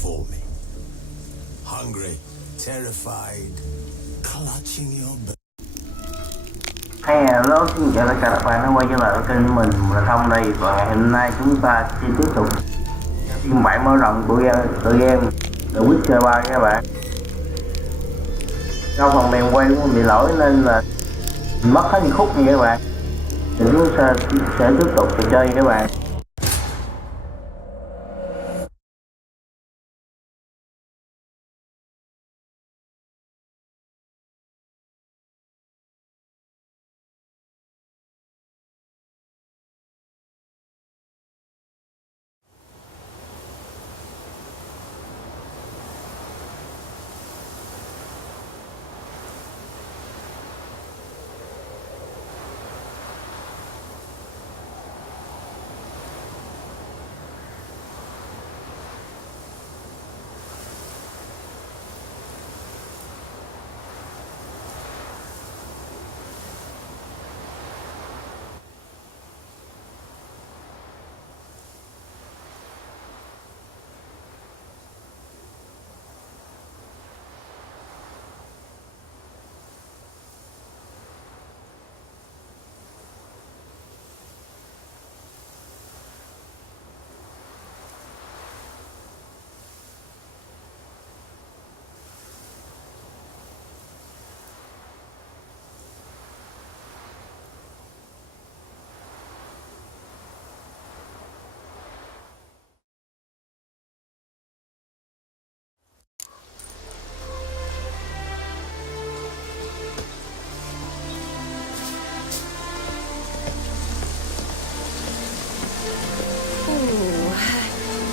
before me. Hungry, terrified, clutching your belt. Hello, xin chào tất cả các bạn đã quay trở lại với kênh mình là Thông đây. Và ngày hôm nay chúng ta sẽ tiếp tục phiên bản mở rộng của tựa game The Witcher 3 các bạn. Do phần mềm quay của mình bị lỗi nên là mình mất hết những khúc như các bạn. Thì chúng ta sẽ tiếp tục trò chơi các bạn.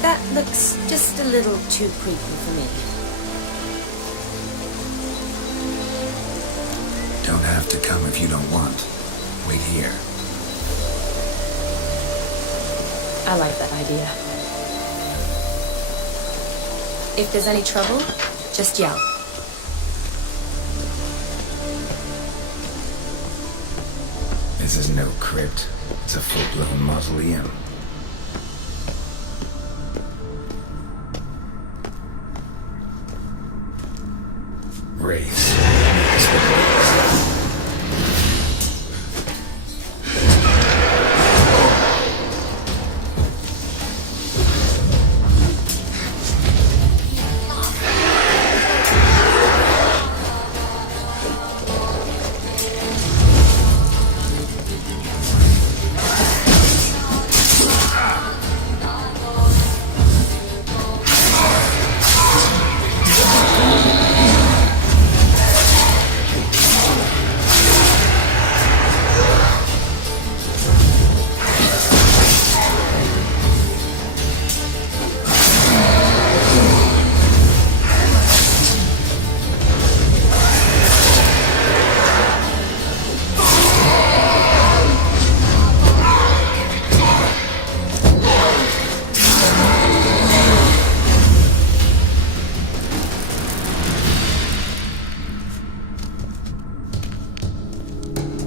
That looks just a little too creepy for me. Don't have to come if you don't want. Wait here. I like that idea. If there's any trouble, just yell. This is no crypt. It's a full-blown mausoleum. Race.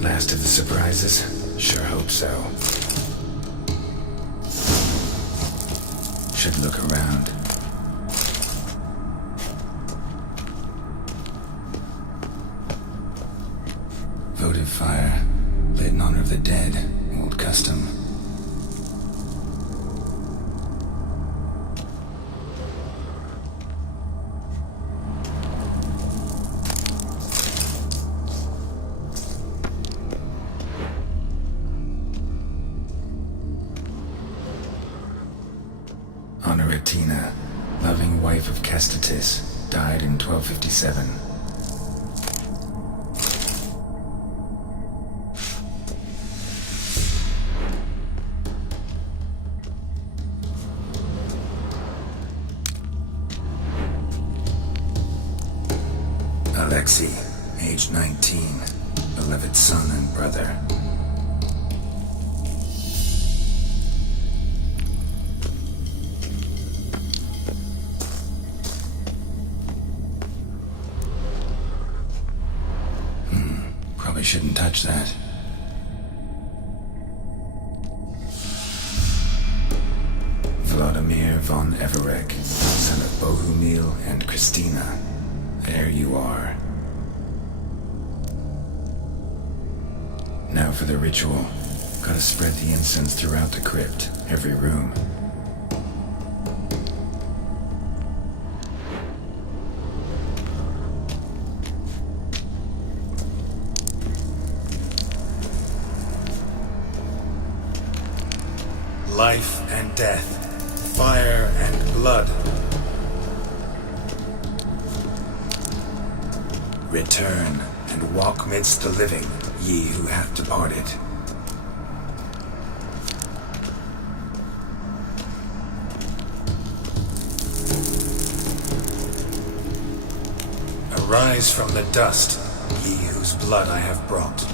Last of the surprises? Sure hope so. Should look around. Votive fire, lit in honor of the dead, old custom. Honoratina, loving wife of Castitus, died in 1257. Alexei, age 19, beloved son and brother. Probably shouldn't touch that. Vladimir von Everek, son of Bohumil and Christina. There you are. Now for the ritual. Gotta spread the incense throughout the crypt, every room. Life and death, fire and blood. Return and walk midst the living, ye who have departed. Arise from the dust, ye whose blood I have brought.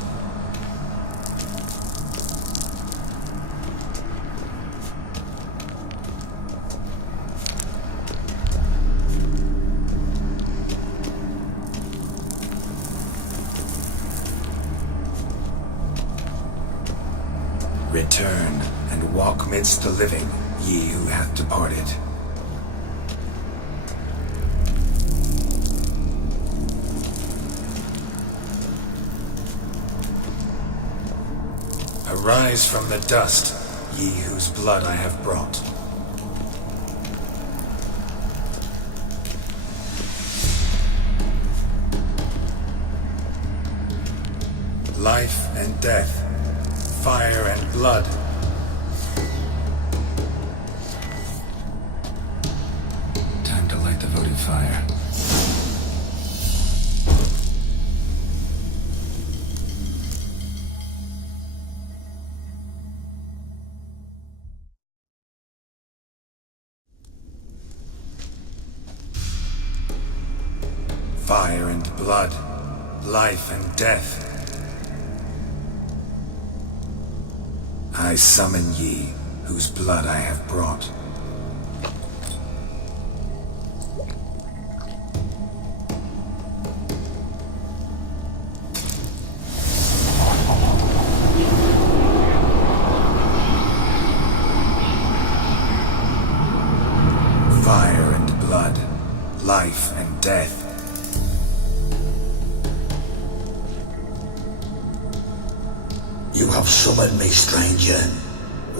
Return and walk midst the living, ye who have departed. Arise from the dust, ye whose blood I have brought. Life and death, fire and blood. Time to light the votive fire. Fire and blood, life and death. I summon ye, whose blood I have brought. Fire and blood, life and death. You have summoned me, stranger.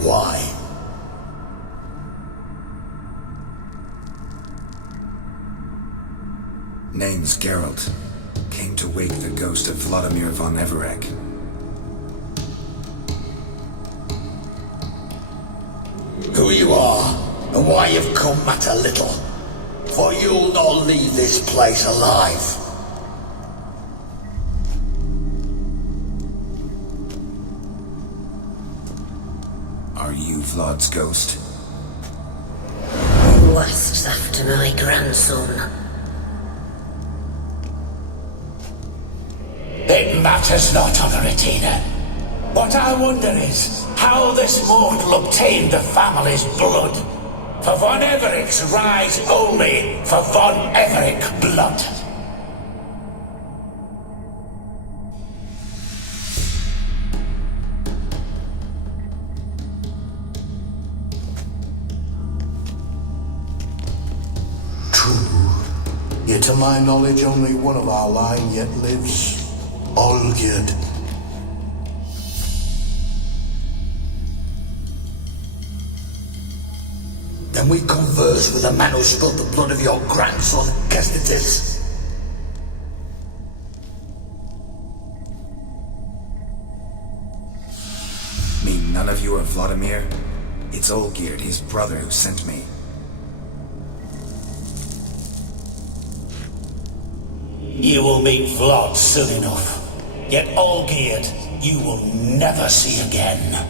Why? Name's Geralt. Came to wake the ghost of Vladimir von Everek. Who you are, and why you've come matter little. For you'll not leave this place alive. Are you Vlad's ghost? Who asks after my grandson? It matters not, Honoratina. What I wonder is how this mortal obtained the family's blood. For von Everek's rise only for von Everek blood. Yet to my knowledge only one of our line yet lives. Olgierd. Then we converse with the man who spilled the blood of your grandson, Kestitis. Mean none of you are Vladimir? It's Olgierd, his brother, who sent me. You will meet Vlad soon enough. Yet Olgierd, you will never see again.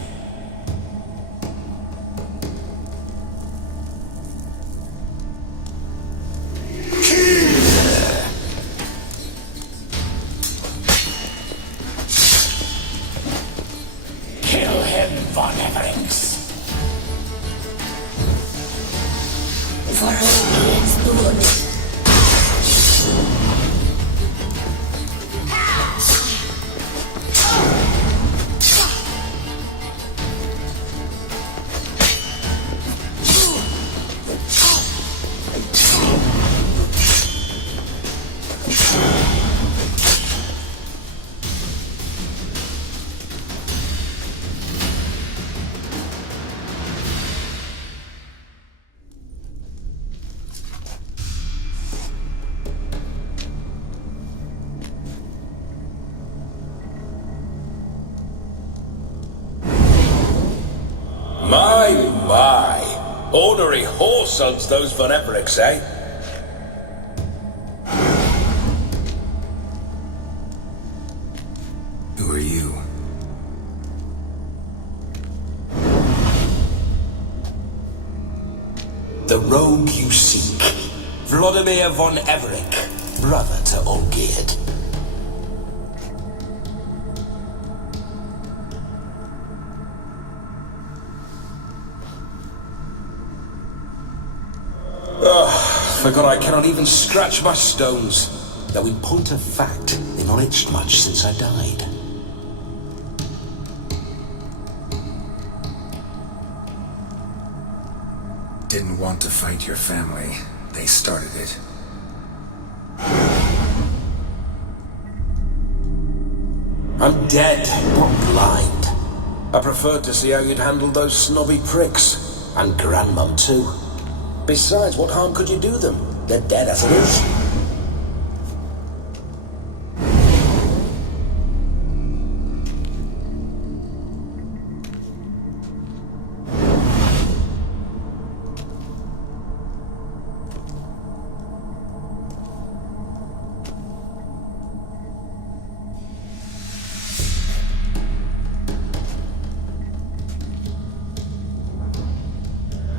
Kill him, von Evereks. For Olgierd's blood. My. Ordinary horse sons, those von Evericks, eh? Who are you? The rogue you seek. Vladimir von Everik, brother to Olgierd. Forgot I cannot even scratch my stones. Though in point of fact, they've not itched much since I died. Didn't want to fight your family. They started it. I'm dead, not blind. I preferred to see how you'd handle those snobby pricks. And Grandmum too. Besides, what harm could you do them? They're dead as it is.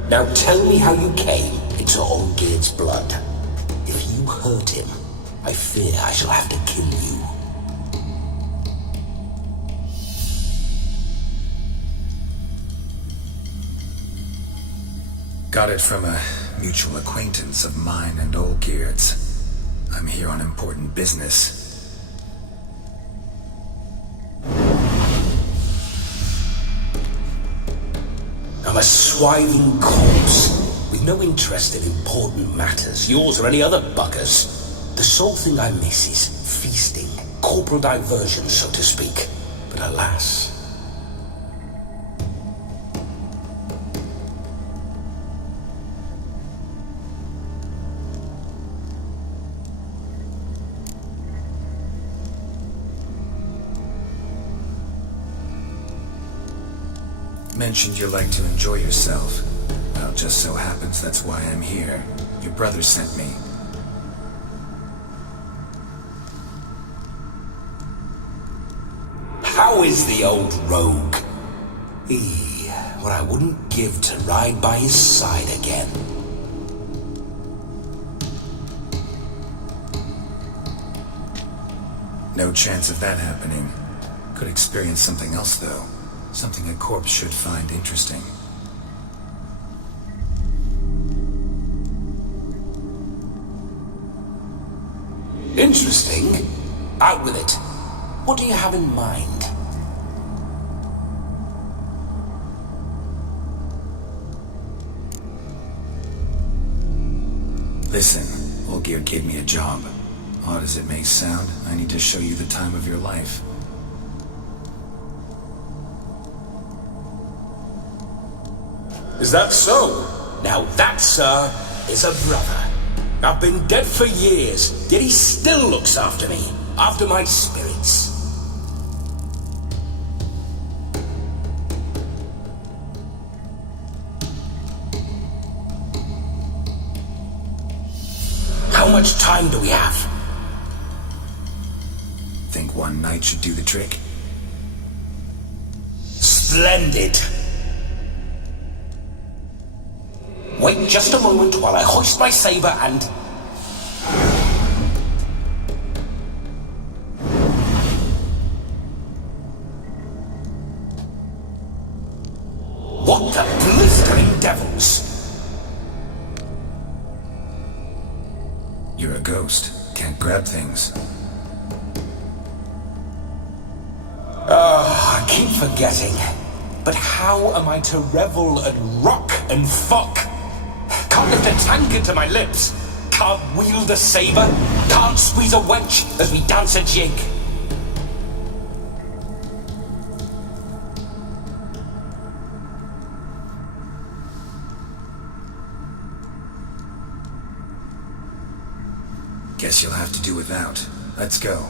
Now tell me how you came into Olgierd's blood. If you hurt him, I fear I shall have to kill you. Got it from a mutual acquaintance of mine and Olgierd's. I'm here on important business. I'm a swiving corpse, with no interest in important matters, yours or any other buggers. The sole thing I miss is feasting, corporal diversion, so to speak. But alas... Mentioned you like to enjoy yourself. Well, just so happens that's why I'm here. Your brother sent me. How is the old rogue? What I wouldn't give to ride by his side again. No chance of that happening. Could experience something else, though. Something a corpse should find interesting. Interesting? Out with it. What do you have in mind? Listen, Olgierd gave me a job. Odd as it may sound, I need to show you the time of your life. Is that so? Now that, sir, is a brother. I've been dead for years, yet he still looks after me, after my spirits. How much time do we have? Think one night should do the trick? Splendid. Wait just a moment while I hoist my saber and... What the blistering devils? You're a ghost. Can't grab things. I keep forgetting. But how am I to revel and rock and fuck? Can't lift a tankard to my lips. Can't wield a saber. Can't squeeze a wench as we dance a jig. Guess you'll have to do without. Let's go.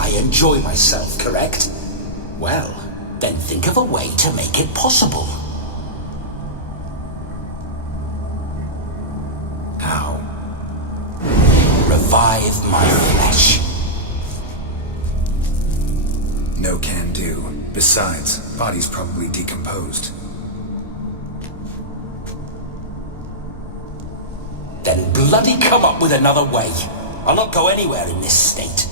I enjoy myself, correct? Well, then think of a way to make it possible. How? Revive my flesh. No can do. Besides, body's probably decomposed. Then bloody come up with another way. I'll not go anywhere in this state.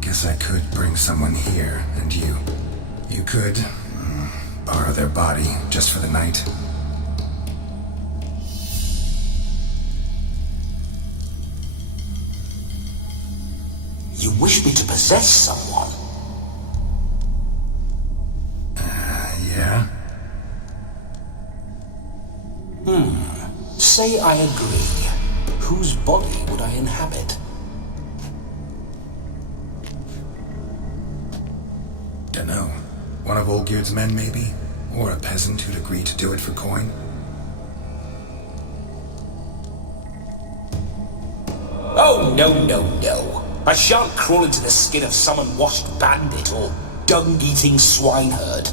Guess I could bring someone here, and you could borrow their body just for the night. You wish me to possess someone? Yeah? Say I agree. Whose body would I inhabit? Dunno. One of Olgierd's men, maybe? Or a peasant who'd agree to do it for coin? Oh, no. I shan't crawl into the skin of some unwashed bandit or dung-eating swineherd.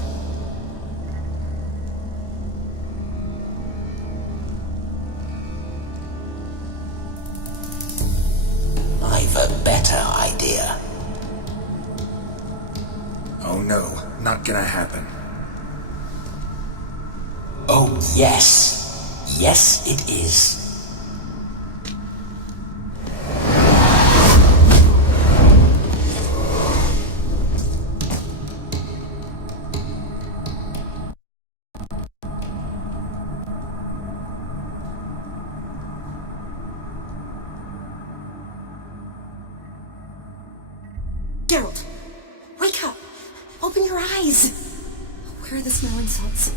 I've a better idea. Oh no, not gonna happen. Oh, yes. Yes, it is. Geralt, wake up! Open your eyes! Where are the smelling salts?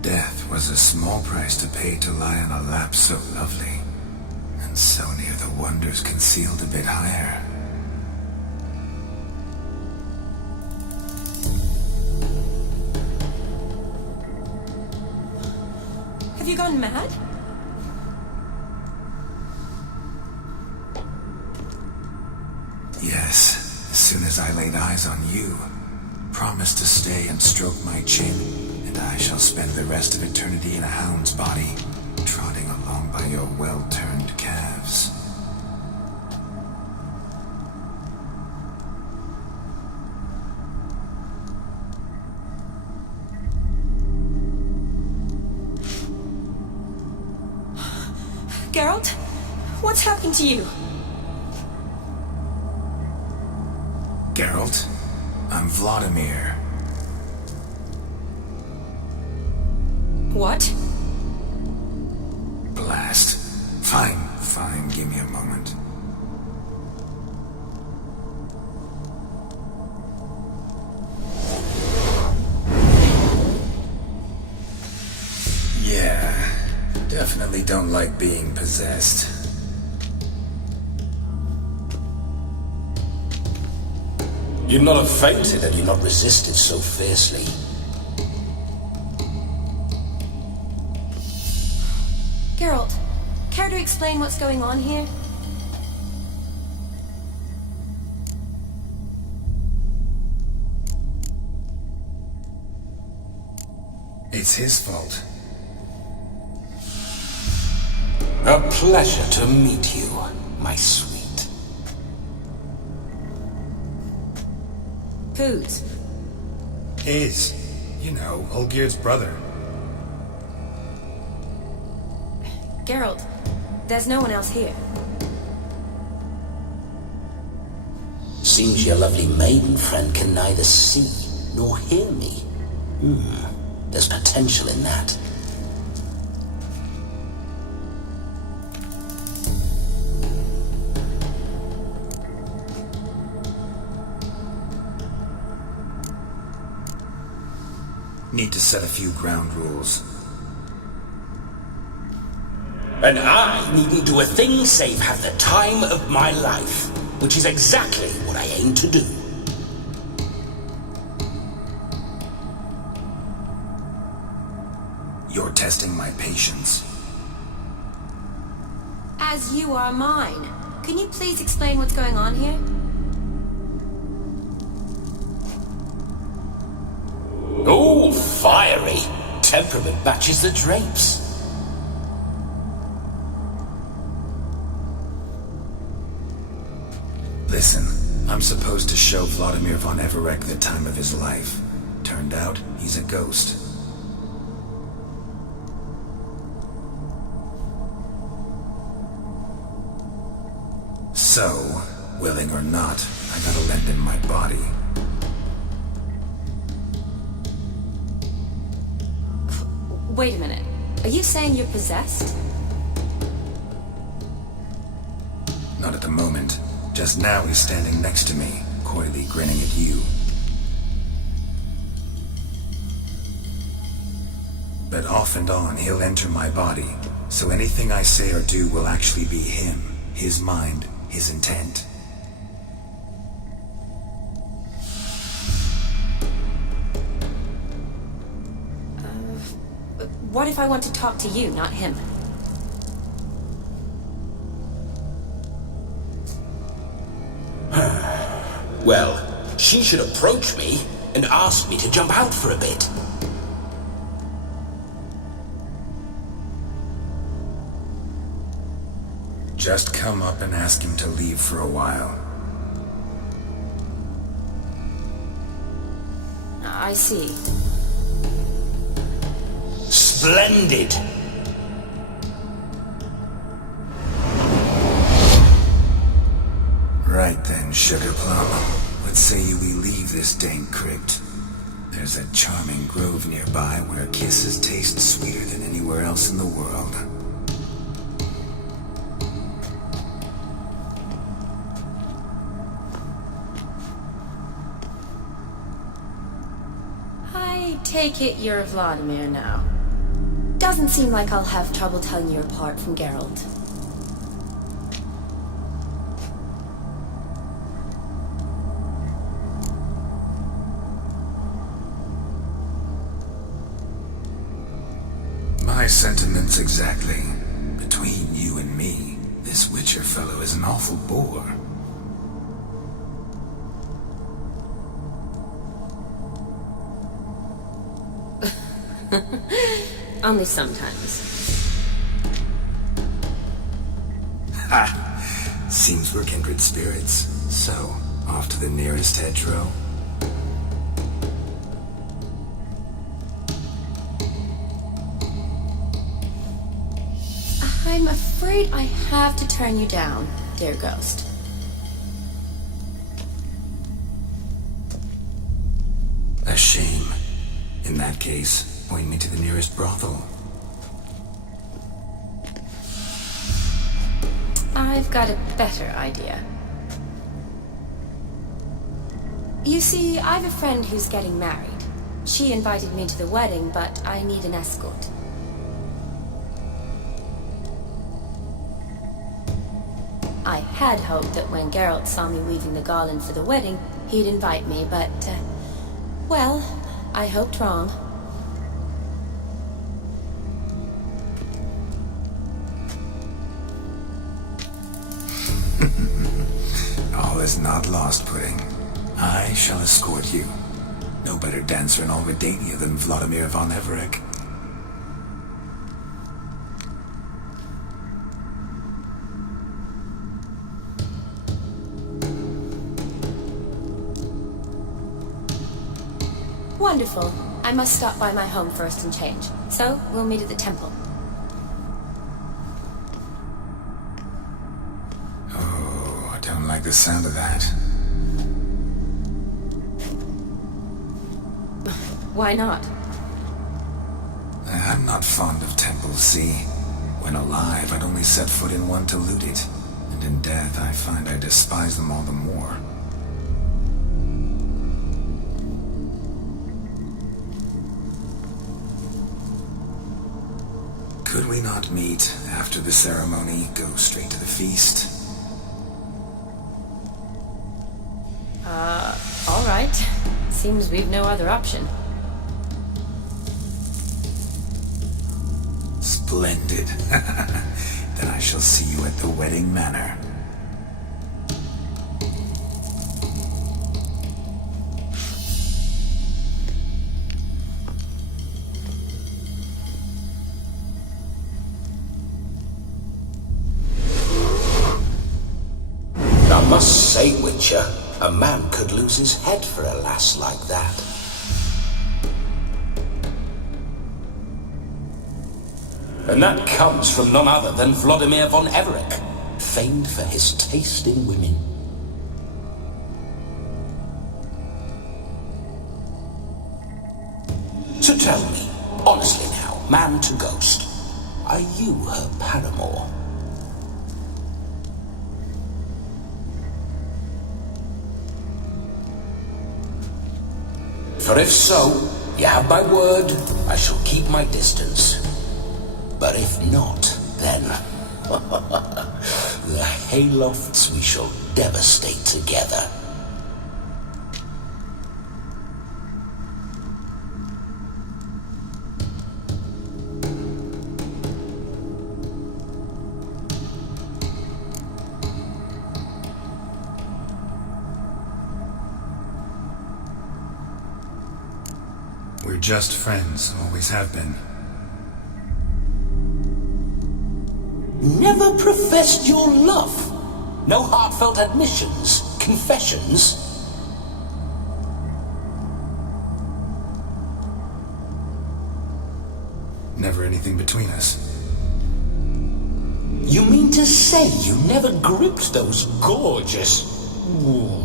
Death was a small price to pay to lie on a lap so lovely, and so near the wonders concealed a bit higher. Have you gone mad? Yes, as soon as I laid eyes on you, promised to stay and stroke my chin, and I shall spend the rest of eternity in a hound's body, trotting along by your well-turned calves. Geralt, what's happened to you? Geralt, I'm Vladimir. What? Blast. Fine, give me a moment. Yeah, definitely don't like being possessed. You'd not have fainted had you not resisted so fiercely. Geralt, care to explain what's going on here? It's his fault. A pleasure to meet you, my sweet. Whose? His. You know, Olgierd's brother. Geralt, there's no one else here. Seems your lovely maiden friend can neither see nor hear me. There's potential in that. Need to set a few ground rules. And I needn't do a thing save have the time of my life, which is exactly what I aim to do. You're testing my patience. As you are mine. Can you please explain what's going on here? Oh, fiery. Temperament matches the drapes. Listen, I'm supposed to show Vladimir von Everec the time of his life. Turned out, he's a ghost. So, willing or not, I gotta lend him my body. Wait a minute. Are you saying you're possessed? Not at the moment. Just now he's standing next to me, coyly grinning at you. But off and on, he'll enter my body, so anything I say or do will actually be him, his mind, his intent. What if I want to talk to you, not him? Well, she should approach me and ask me to jump out for a bit. Just come up and ask him to leave for a while. I see. Splendid! Right then, Sugar Plum. What say you we leave this dank crypt? There's a charming grove nearby where kisses taste sweeter than anywhere else in the world. I take it you're Vladimir now. Doesn't seem like I'll have trouble telling you apart from Geralt. My sentiments exactly. Between you and me, this Witcher fellow is an awful bore. Only sometimes. Ha! Seems we're kindred spirits. So, off to the nearest hedgerow. I'm afraid I have to turn you down, dear ghost. A shame. In that case, point me to the nearest brothel. I've got a better idea. You see, I've a friend who's getting married. She invited me to the wedding, but I need an escort. I had hoped that when Geralt saw me weaving the garland for the wedding, he'd invite me, but, well, I hoped wrong. All is not lost, Pudding. I shall escort you. No better dancer in all Redania than Vladimir von Everec. Wonderful. I must stop by my home first and change. So, we'll meet at the temple. Oh, I don't like the sound of that. Why not? I'm not fond of temples, see? When alive, I'd only set foot in one to loot it. And in death, I find I despise them all the more. Could we not meet after the ceremony, go straight to the feast? All right. Seems we've no other option. Splendid. Then I shall see you at the wedding manor. I must say, Witcher, a man could lose his head for a lass like that. And that comes from none other than Vladimir von Everec, famed for his taste in women. So tell me, honestly now, man to ghost, are you her paramour? For if so, you have my word, I shall keep my distance. But if not, then the haylofts we shall devastate together. We're just friends, always have been. Never professed your love? No heartfelt admissions? Confessions? Never anything between us. You mean to say you never gripped those gorgeous... Ooh.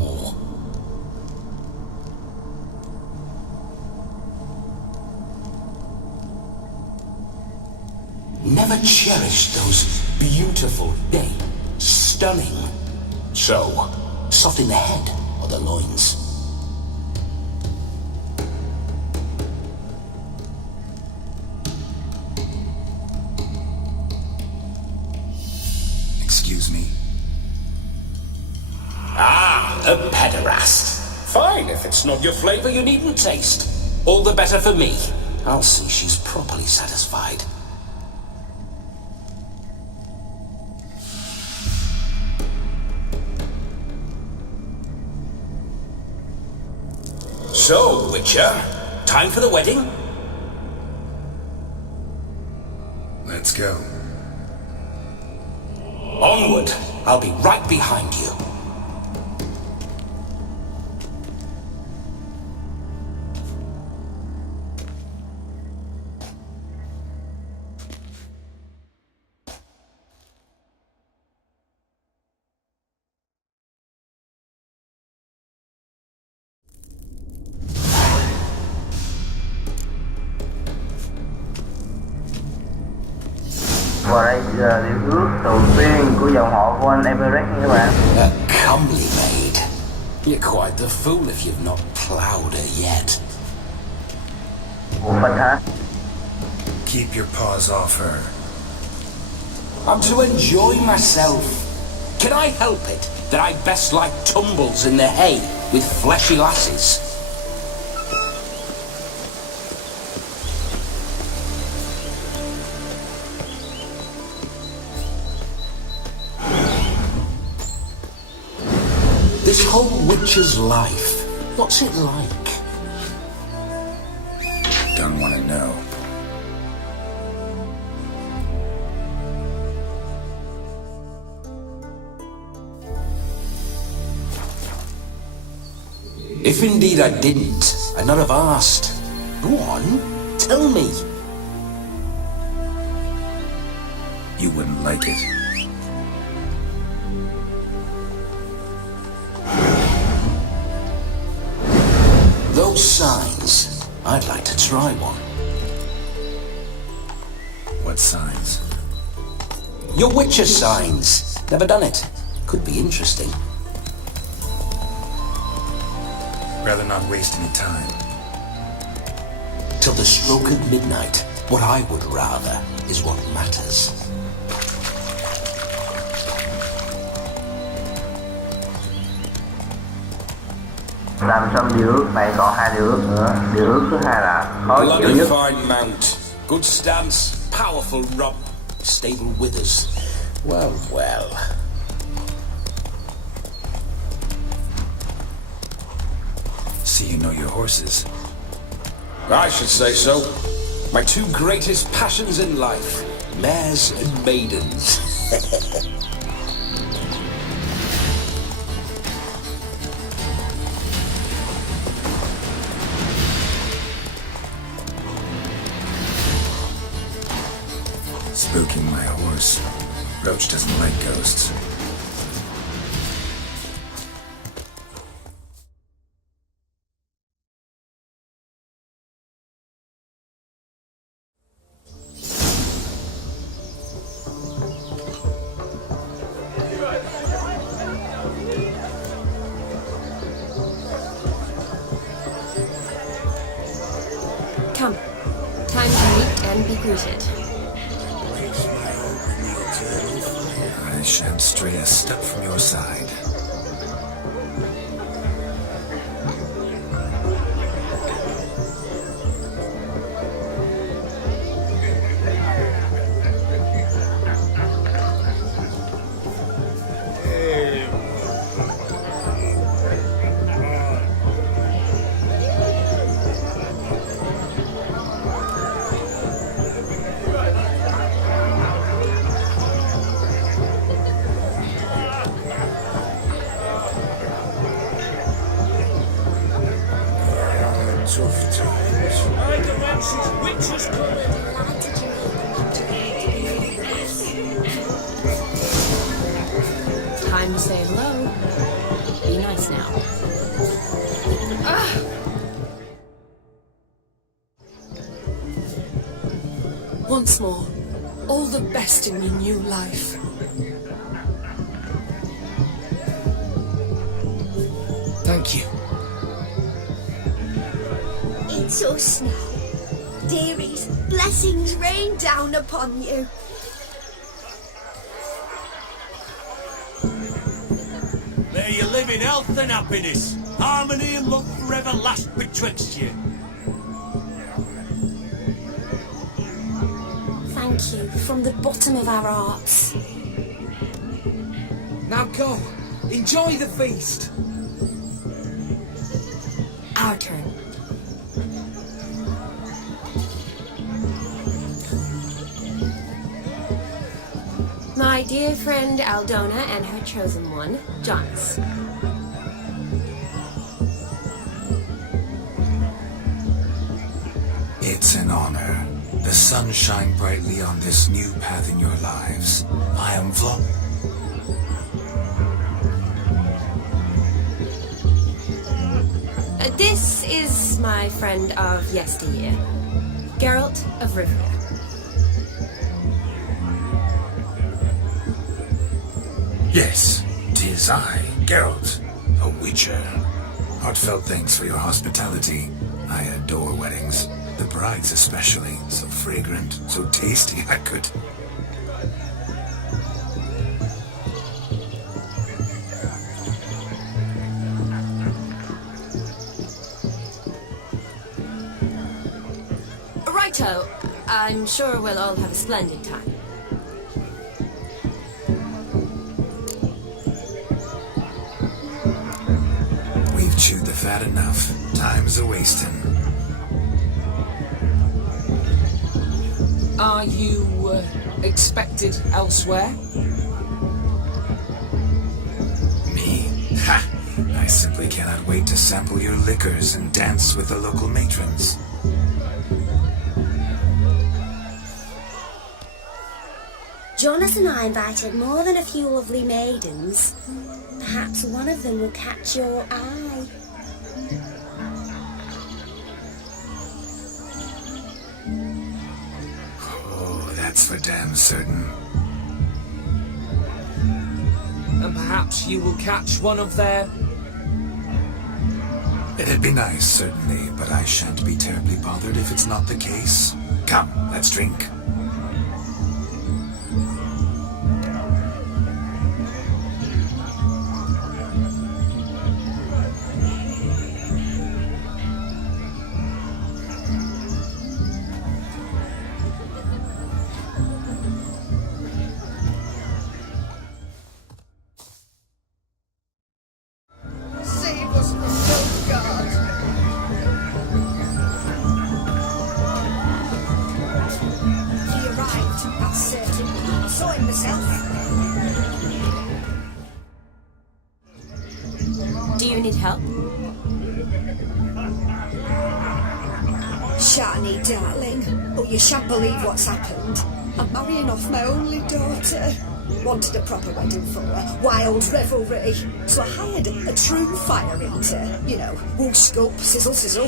Never cherished those beautiful, nay, stunning. So, soft in the head or the loins? Excuse me? Ah, a pederast. Fine, if it's not your flavor, you needn't taste. All the better for me. I'll see she's properly satisfied. So, Witcher, time for the wedding? Let's go. Onward! I'll be right behind you. Và đây là điều ước đầu tiên của dòng họ của anh Everett nha các bạn. A comely maid. You're quite the fool if you've not ploughed her yet. Ủa Phật hả? Keep your paws off her. I'm to enjoy myself. Can I help it that I best like tumbles in the hay with fleshy lasses? This whole witcher's life, what's it like? Don't want to know. If indeed I didn't, I'd not have asked. Go on, tell me. You wouldn't like it. Those signs, I'd like to try one. What signs? Your Witcher signs. Never done it. Could be interesting. Rather not waste any time. Till the stroke of midnight, What I would rather is what matters. Làm xong điều ước này còn 2 điều ước nữa. Điều ước thứ hai là khó chịu Bloody nhất. fine mount. Good stance, powerful rump, stable withers. Well, well. See you know your horses. I should say so. My two greatest passions in life, mares and maidens. Spooking my horse. Roach doesn't like ghosts. Come. Time to meet and be greeted. I shan't stray a step from your side. Time to say hello. Be nice now. Once more, all the best in your new life. Thank you. It's us now. Dearies, blessings rain down upon you. May you live in health and happiness. Harmony and love forever last betwixt you. Thank you from the bottom of our hearts. Now go. Enjoy the feast. Our turn. My dear friend Aldona and her chosen one, Jonas. It's an honor. The sun shine brightly on this new path in your lives. I am Vlo... This is my friend of yesteryear, Geralt of Rivia. Yes, 'tis I, Geralt, a witcher. Heartfelt thanks for your hospitality. I adore weddings. The brides especially. So fragrant, so tasty, I could... Righto, I'm sure we'll all have a splendid time. We've chewed the fat enough. Time's a-wasting. Are you expected elsewhere? Me? Ha! I simply cannot wait to sample your liquors and dance with the local matrons. Jonas and I invited more than a few lovely maidens. Perhaps one of them will catch your eye. Oh, that's for damn certain. And perhaps you will catch one of their It'd be nice, certainly, but I shan't be terribly bothered if it's not the case. Come, let's drink. Do you need help? Shani, darling. Oh, you shan't believe what's happened. I'm marrying off my only daughter. Wanted a proper wedding for her. Wild revelry. So I hired a true fire eater. You know, whoosh, scope, sizzle, sizzle.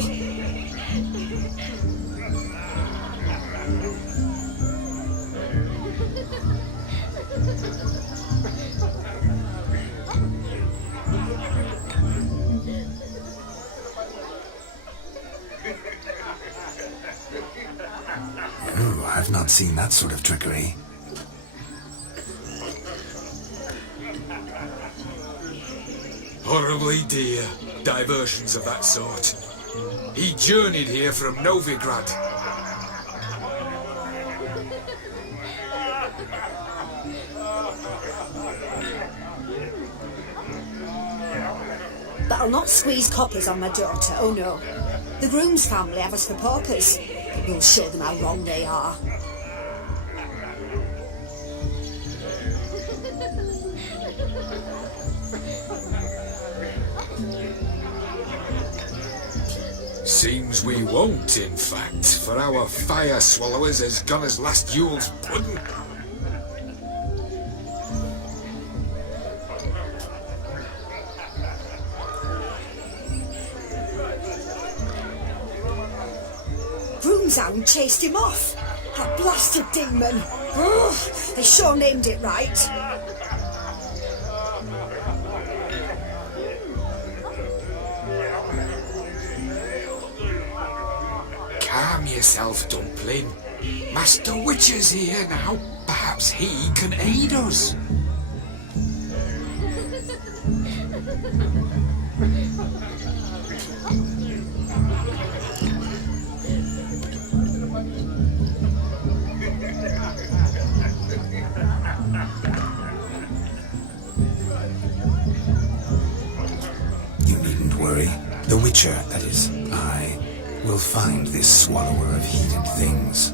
Ooh, I've not seen that sort of trickery. Horribly dear diversions of that sort. He journeyed here from Novigrad. But I'll not squeeze coppers on my daughter, oh no. The groom's family have us for paupers. We'll show them how wrong they are. Seems we won't, in fact, for our fire swallowers has gone as last Yule's pudding. Broomshound chased him off. That blasted demon. Ugh, they sure named it right. Calm yourself, Dumpling. Master Witcher's here now. Perhaps he can aid us. You needn't worry. The Witcher, that is, I, will find this swallower of heated things.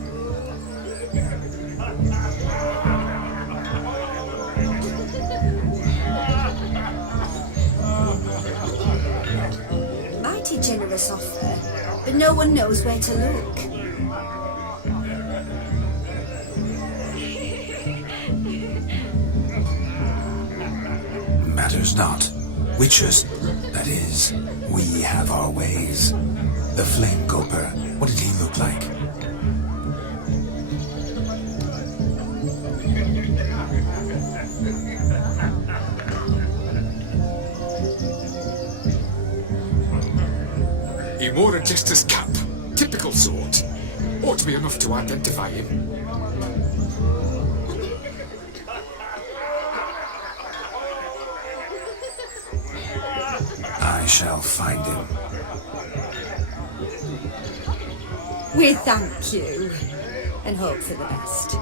Mighty generous offer, but no one knows where to look. Matters not. Witchers, that is, we have our ways. The Flame Gulper, what did he look like? He wore a jester's cap. Typical sort. Ought to be enough to identify him. I shall find him. We thank you, and hope for the best.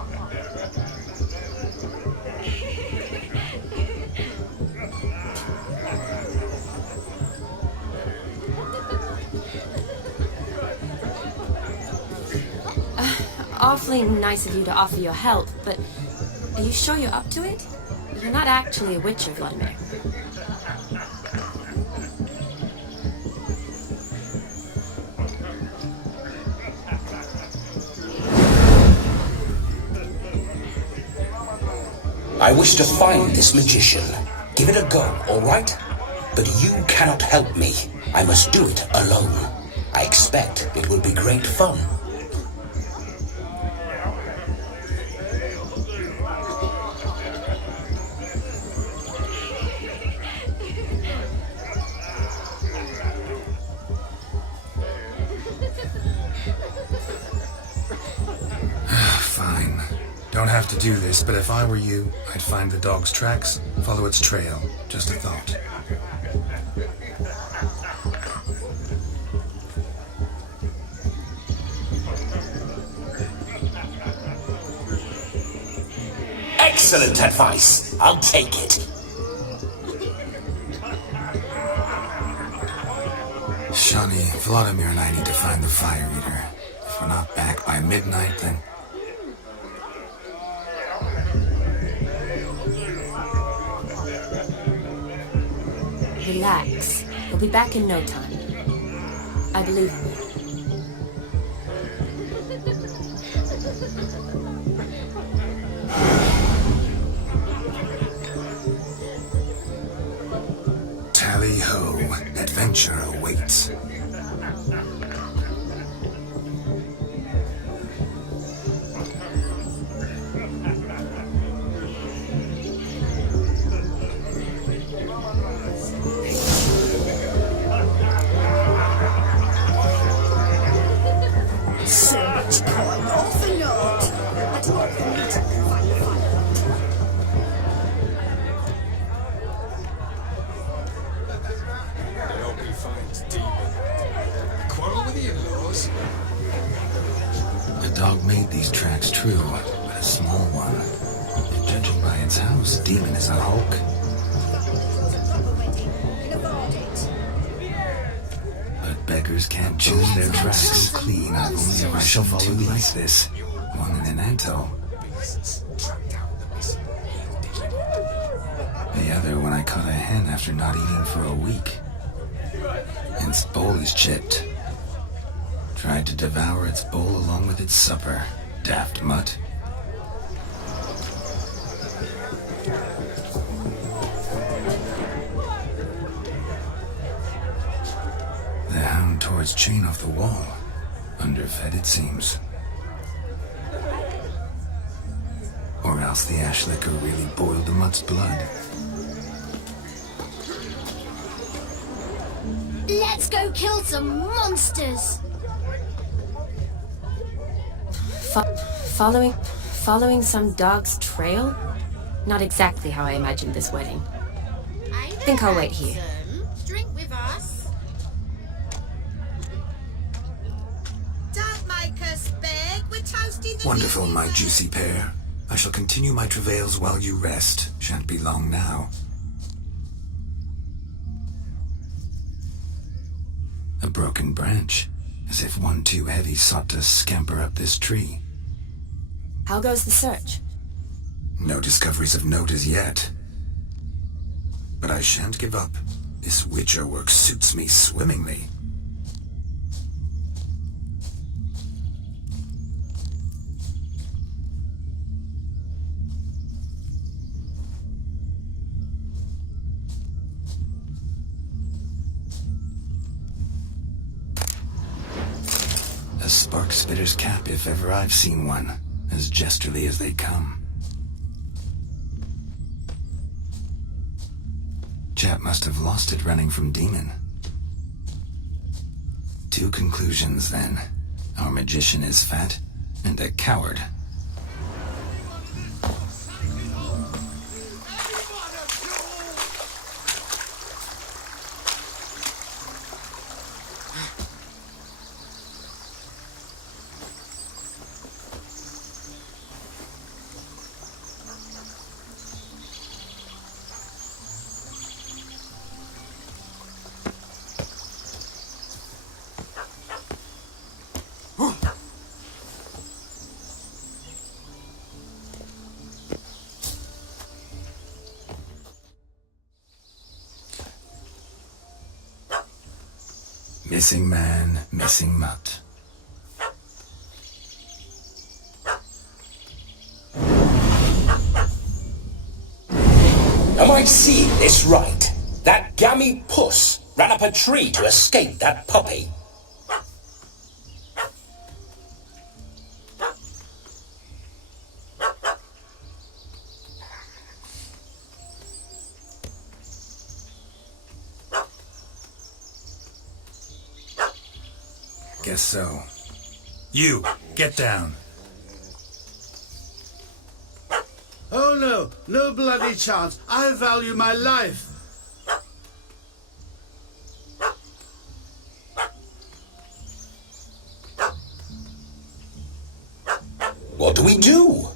Awfully nice of you to offer your help, but are you sure you're up to it? You're not actually a witcher, Vladimir. I wish to find this magician. Give it a go, all right? But you cannot help me. I must do it alone. I expect it will be great fun. don't have to do this, but if I were you, I'd find the dog's tracks, follow its trail. Just a thought. Excellent advice. I'll take it. Shani, Vladimir and I need to find the fire eater. If we're not back by midnight, then... Relax. He'll be back in no time. I believe in you. Tally-ho, adventure awaits. So much coin off the note. I don't think to find the fire. I hope he finds demon. Quarrel with the in-laws. The dog made these tracks true, but a small one. And judging by its house, Demon is a hulk. But beggars can't choose their tracks clean. I've only ever seen two like this. One in an atoll. The other when I caught a hen after not eating for a week. Its bowl is chipped. Tried to devour its bowl along with its supper. Daft mutt. The hound tore its chain off the wall. Underfed, it seems. Or else the ash liquor really boiled the mutt's blood. Let's go kill some monsters! Following some dog's trail? Not exactly how I imagined this wedding. Think I'll wait here. Drink with us. Don't make us beg. We're toasting the Wonderful, my juicy pair. I shall continue my travails while you rest. Shan't be long now. A broken branch, as if one too heavy sought to scamper up this tree. How goes the search? No discoveries of note as yet. But I shan't give up. This witcher work suits me swimmingly. A spark spitter's cap if ever I've seen one, as jesterly as they come. Chap must have lost it running from Demon. Two conclusions, then. Our magician is fat, and a coward. Missing man, missing mutt. Am I seeing this right? That gammy puss ran up a tree to escape that puppy. Guess so. You, get down. Oh no, no bloody chance. I value my life. What do we do?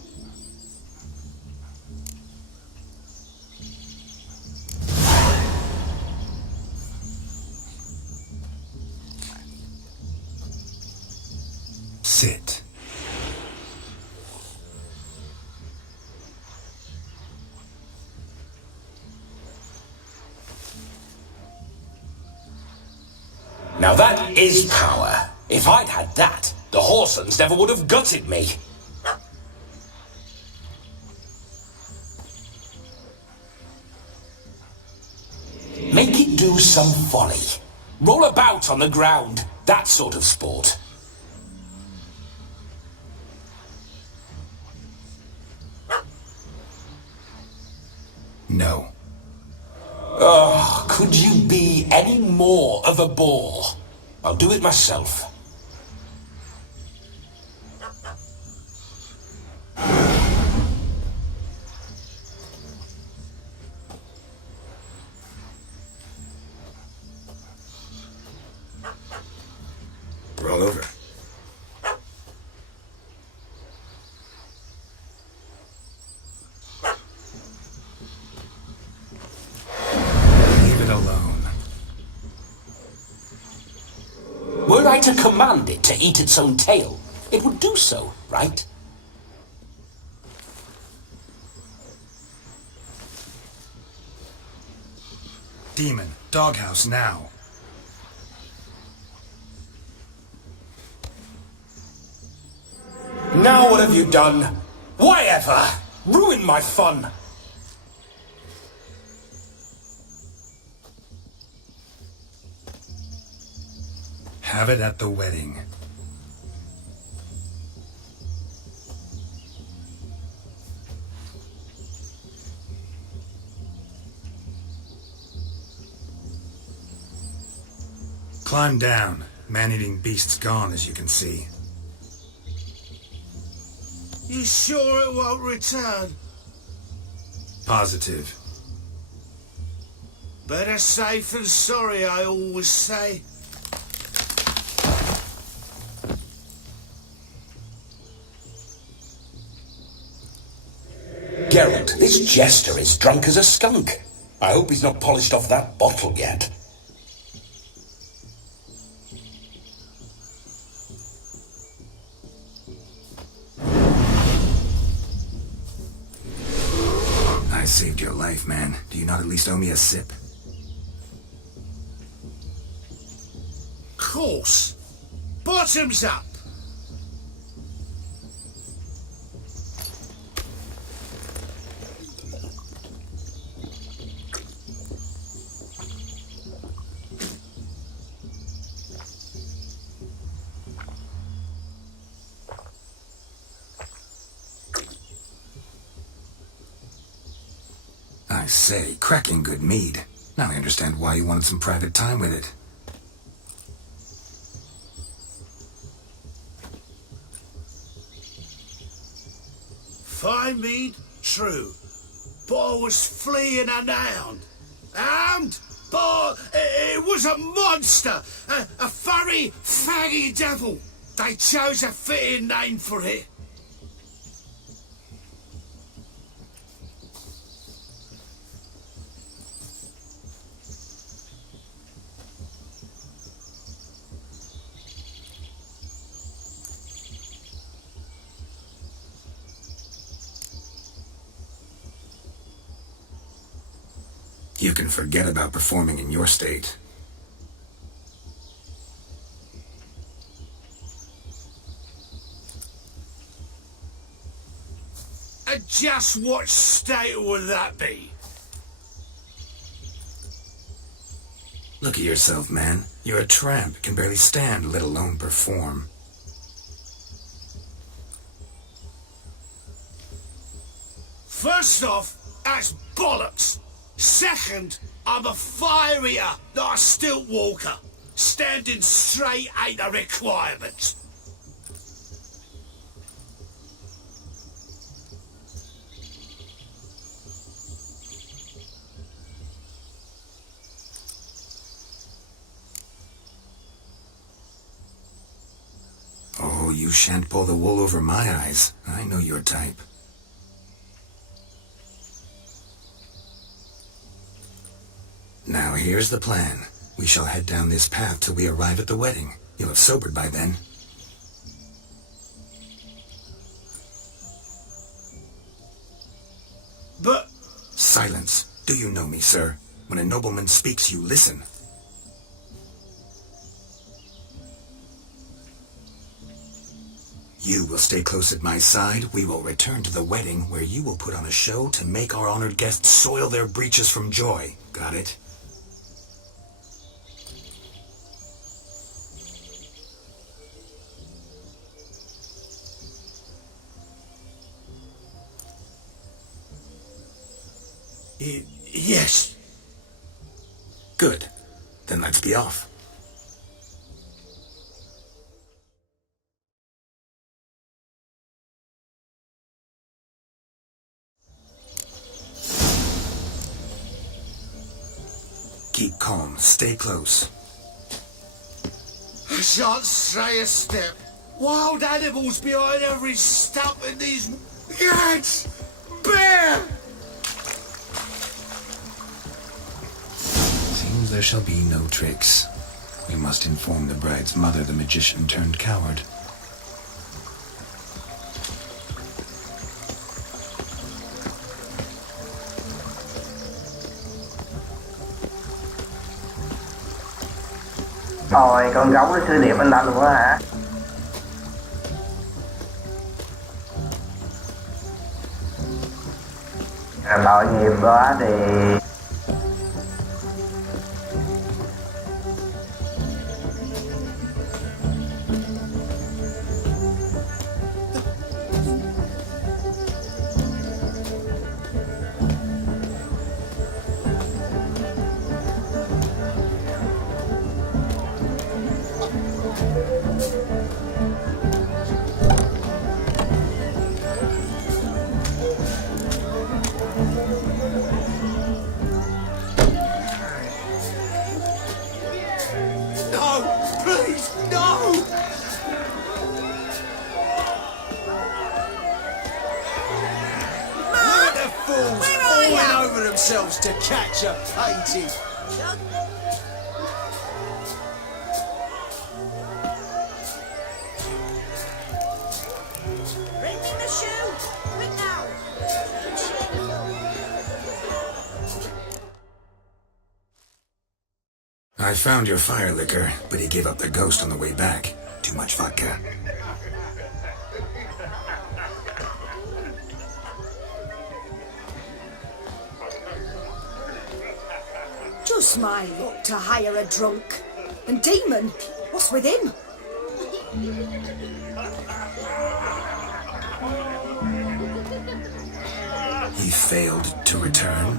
Sit. Now that is power. If I'd had that, the Horsons never would have gutted me. Make it do some folly. Roll about on the ground. That sort of sport. No. Oh, could you be any more of a bore? I'll do it myself. Roll over. Leave it alone. Were I to command it to eat its own tail, it would do so, right? Demon, doghouse now. Now what have you done? Why ever? Ruined my fun. Have it at the wedding. Climb down. Man-eating beast's gone, as you can see. You sure it won't return? Positive. Better safe than sorry, I always say. Geralt, this jester is drunk as a skunk. I hope he's not polished off that bottle yet. I saved your life, man. Do you not at least owe me a sip? Course. Bottoms up. I say, cracking good mead. Now I understand why you wanted some private time with it. Fine mead, true. But I was fleeing unarmed. Armed? But it was a monster. A furry, faggy devil. They chose a fitting name for it. You can forget about performing in your state. And just what state would that be? Look at yourself, man. You're a tramp, can barely stand, let alone perform. First off, that's bollocks. Second, I'm a firier, not a stilt walker. Standing straight ain't a requirement. you shan't pull the wool over my eyes. I know your type. Now here's the plan. We shall head down this path till we arrive at the wedding. You'll have sobered by then. But... Silence. Do you know me, sir? When a nobleman speaks, you listen. You will stay close at my side. We will return to the wedding, where you will put on a show to make our honored guests soil their breeches from joy. Got it? Yes. Good. Then let's be off. Keep calm. Stay close. I shan't stray a step. Wild animals behind every stump in these... Gads! Bear! Seems there shall be no tricks. We must inform the bride's mother the magician turned coward. Rồi, con gấu nó sư điệp anh ta luôn á hả? Tội nghiệp quá thì... To catch a painting. Bring me the shoe! Quick now! I found your fire liquor, but he gave up the ghost on the way back. Too much vodka. Just my luck to hire a drunk. And Demon, what's with him? He failed to return.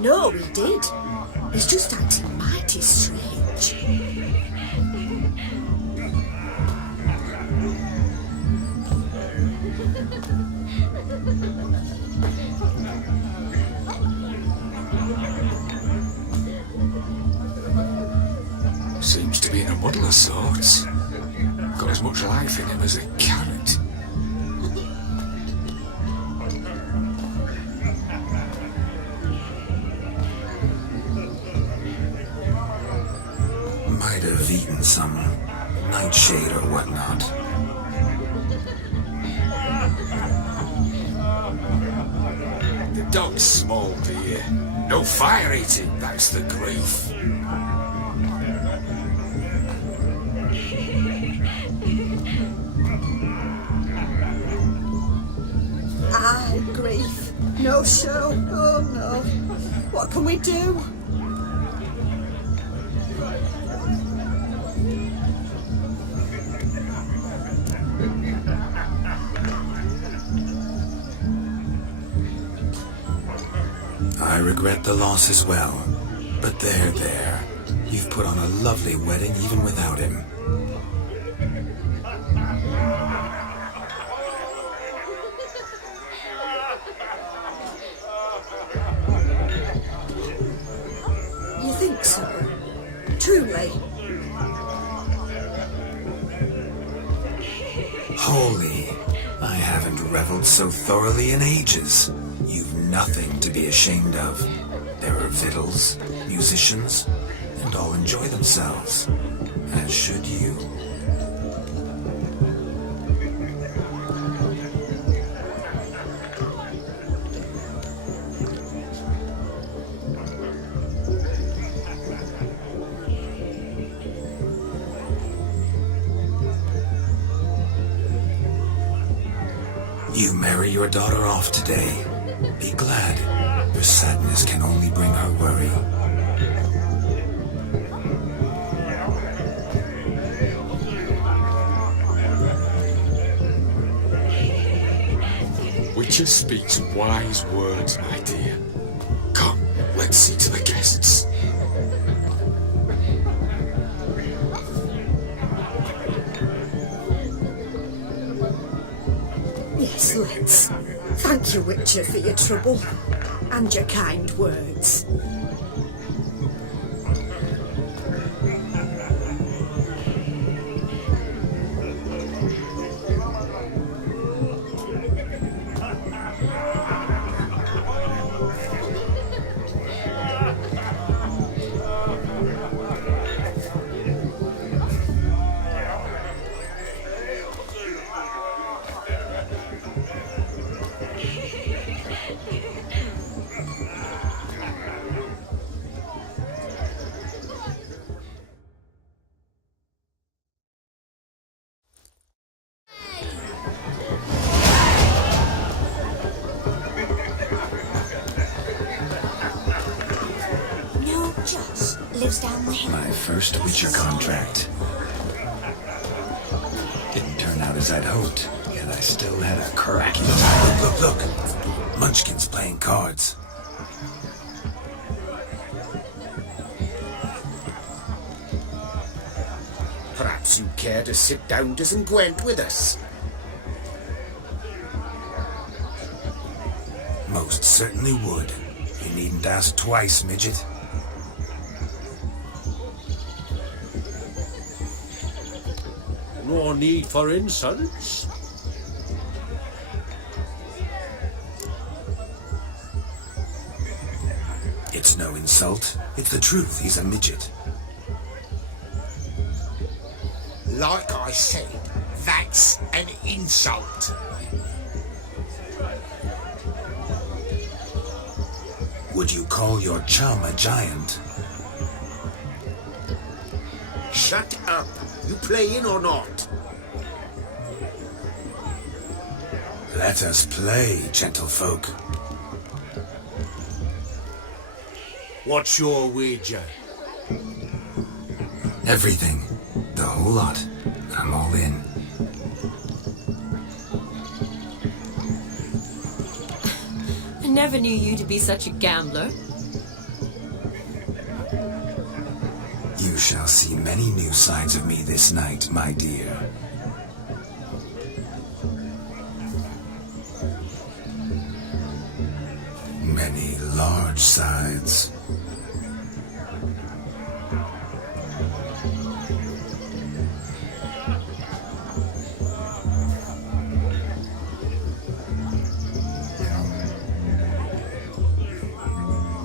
No, he did. He's just acting mighty strange. Seems to be in a muddle of sorts. Got as much life in him as a carrot. Might have eaten some nightshade or whatnot. The dog's small, dear. No fire eating, that's the grief. Grief. No show. Oh no. What can we do? I regret the loss as well. But there. You've put on a lovely wedding even without him. Truly. Holy, I haven't reveled so thoroughly in ages. You've nothing to be ashamed of. There are victuals, musicians, and all enjoy themselves. As should you. You marry your daughter off today. Be glad. Your sadness can only bring her worry. Witcher speaks wise words, my dear. Come, let's see to the guests. Yes, let's. Thank you, Witcher, for your trouble and your kind words. Lives down the hill. My first Witcher contract. Didn't turn out as I'd hoped, yet I still had a cracking time. Look! Munchkin's playing cards. Perhaps you care to sit down to some Gwent with us? Most certainly would. You needn't ask twice, midget. No need for insults. It's no insult. It's the truth. He's a midget. Like I said, that's an insult. Would you call your chum a giant? Shut up. You playing or not? Let us play, gentlefolk. What's your wager? Everything. The whole lot. I'm all in. I never knew you to be such a gambler. You shall see many new sides of me this night, my dear. Many large sides.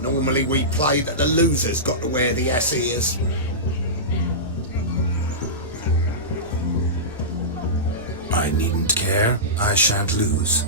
Normally we play that the loser's got to wear the ass ears. I needn't care. I shan't lose.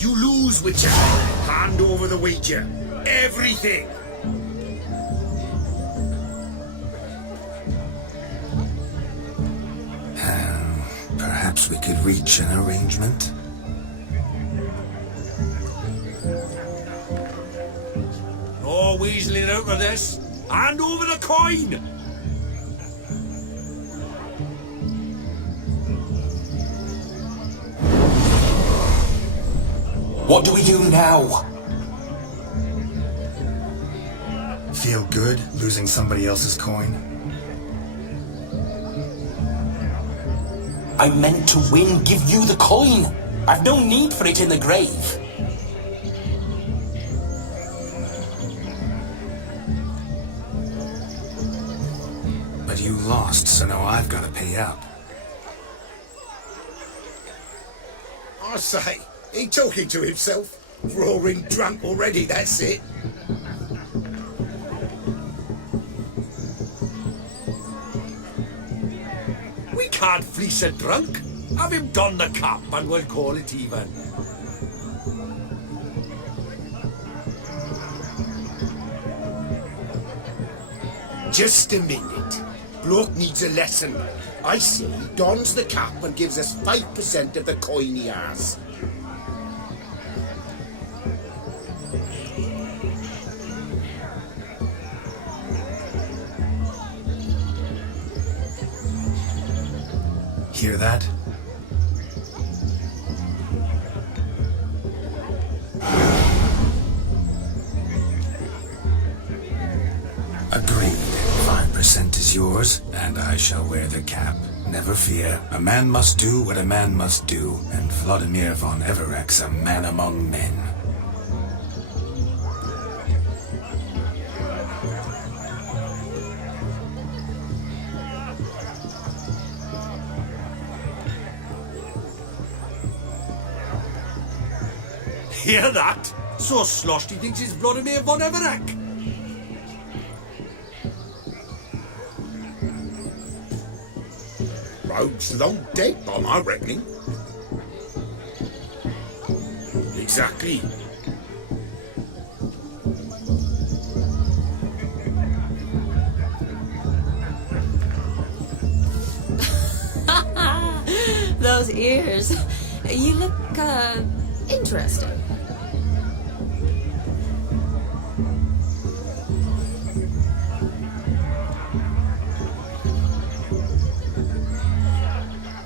You lose, Witcher. Hand over the wager. Everything. Perhaps we could reach an arrangement? No weaseling out of this. Hand over the coin. What do we do now? Feel good losing somebody else's coin? I meant to win, give you the coin. I've no need for it in the grave. But you lost, so now I've got to pay up. I say, he talking to himself. Roaring drunk already, that's it. We can't fleece a drunk. Have him don the cap and we'll call it even. Just a minute. Bloke needs a lesson. I see he dons the cap and gives us 5% of the coin he has. Hear that? Agreed. 5% is yours, and I shall wear the cap. Never fear. A man must do what a man must do, and Vladimir von Evereck's a man among men. Hear that? So sloshed he thinks he's Vladimir von Evereck. Rogue's long dead, by my reckoning. Exactly. Those ears. You look, interesting.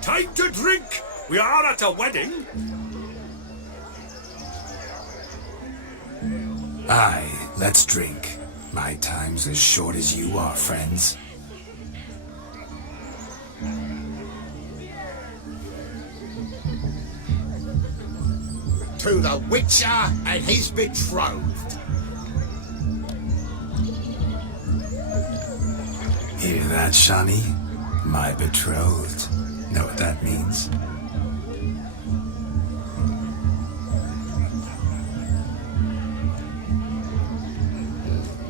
Time to drink! We are at a wedding. Aye, let's drink. My time's as short as you are, friends. To the Witcher and his betrothed. Hear that, Shani? My betrothed. Know what that means?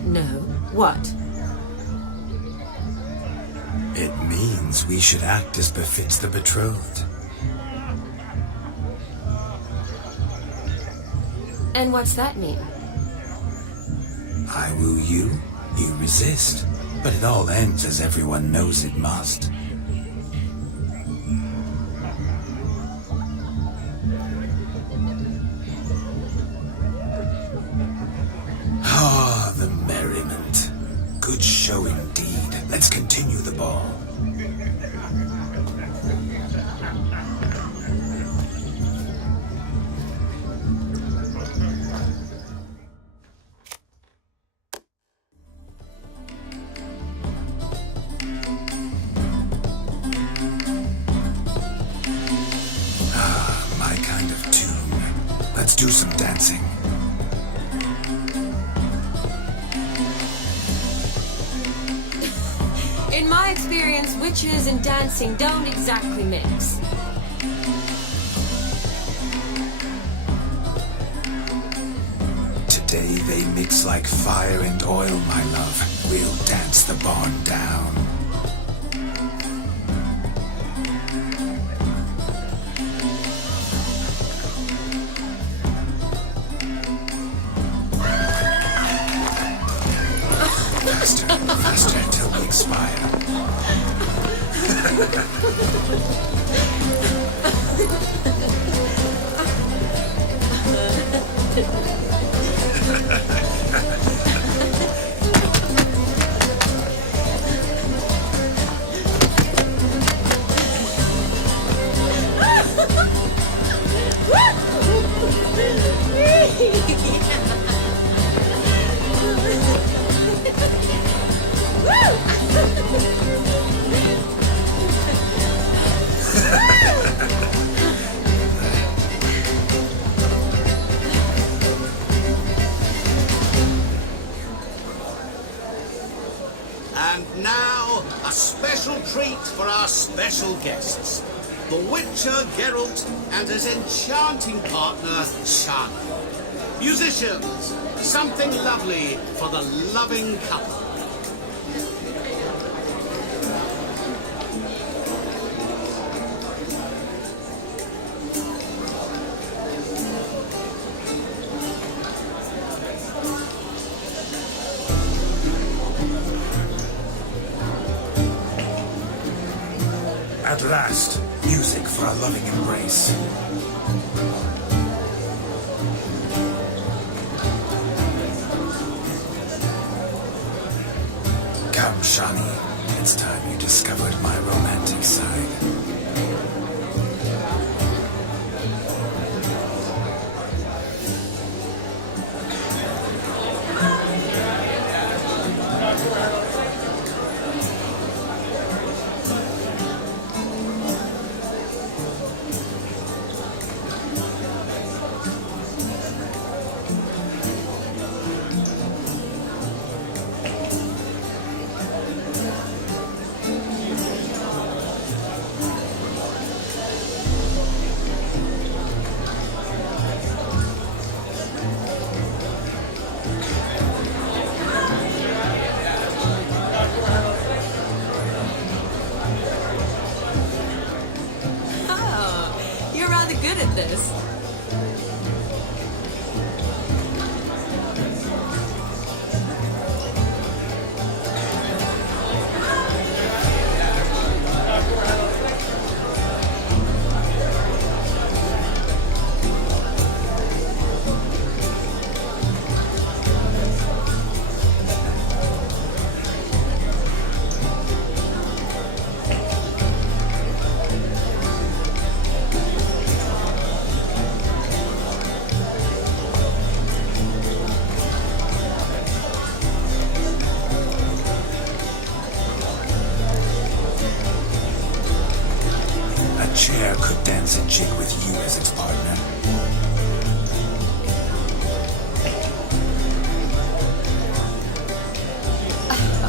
No. What? It means we should act as befits the betrothed. And what's that mean? I woo you, you resist. But it all ends as everyone knows it must. Ah, the merriment. Good show indeed. Let's continue the ball. My kind of tune. Let's do some dancing. In my experience, witches and dancing don't exactly mix. Today they mix like fire and oil, my love. We'll dance the barn down. our special guests, the Witcher Geralt and his enchanting partner Shana. Musicians, something lovely for the loving couple. At last, music for a loving embrace. Come, Shani, it's time you discovered my romantic side. Good at this. Chair could dance a jig with you as its partner.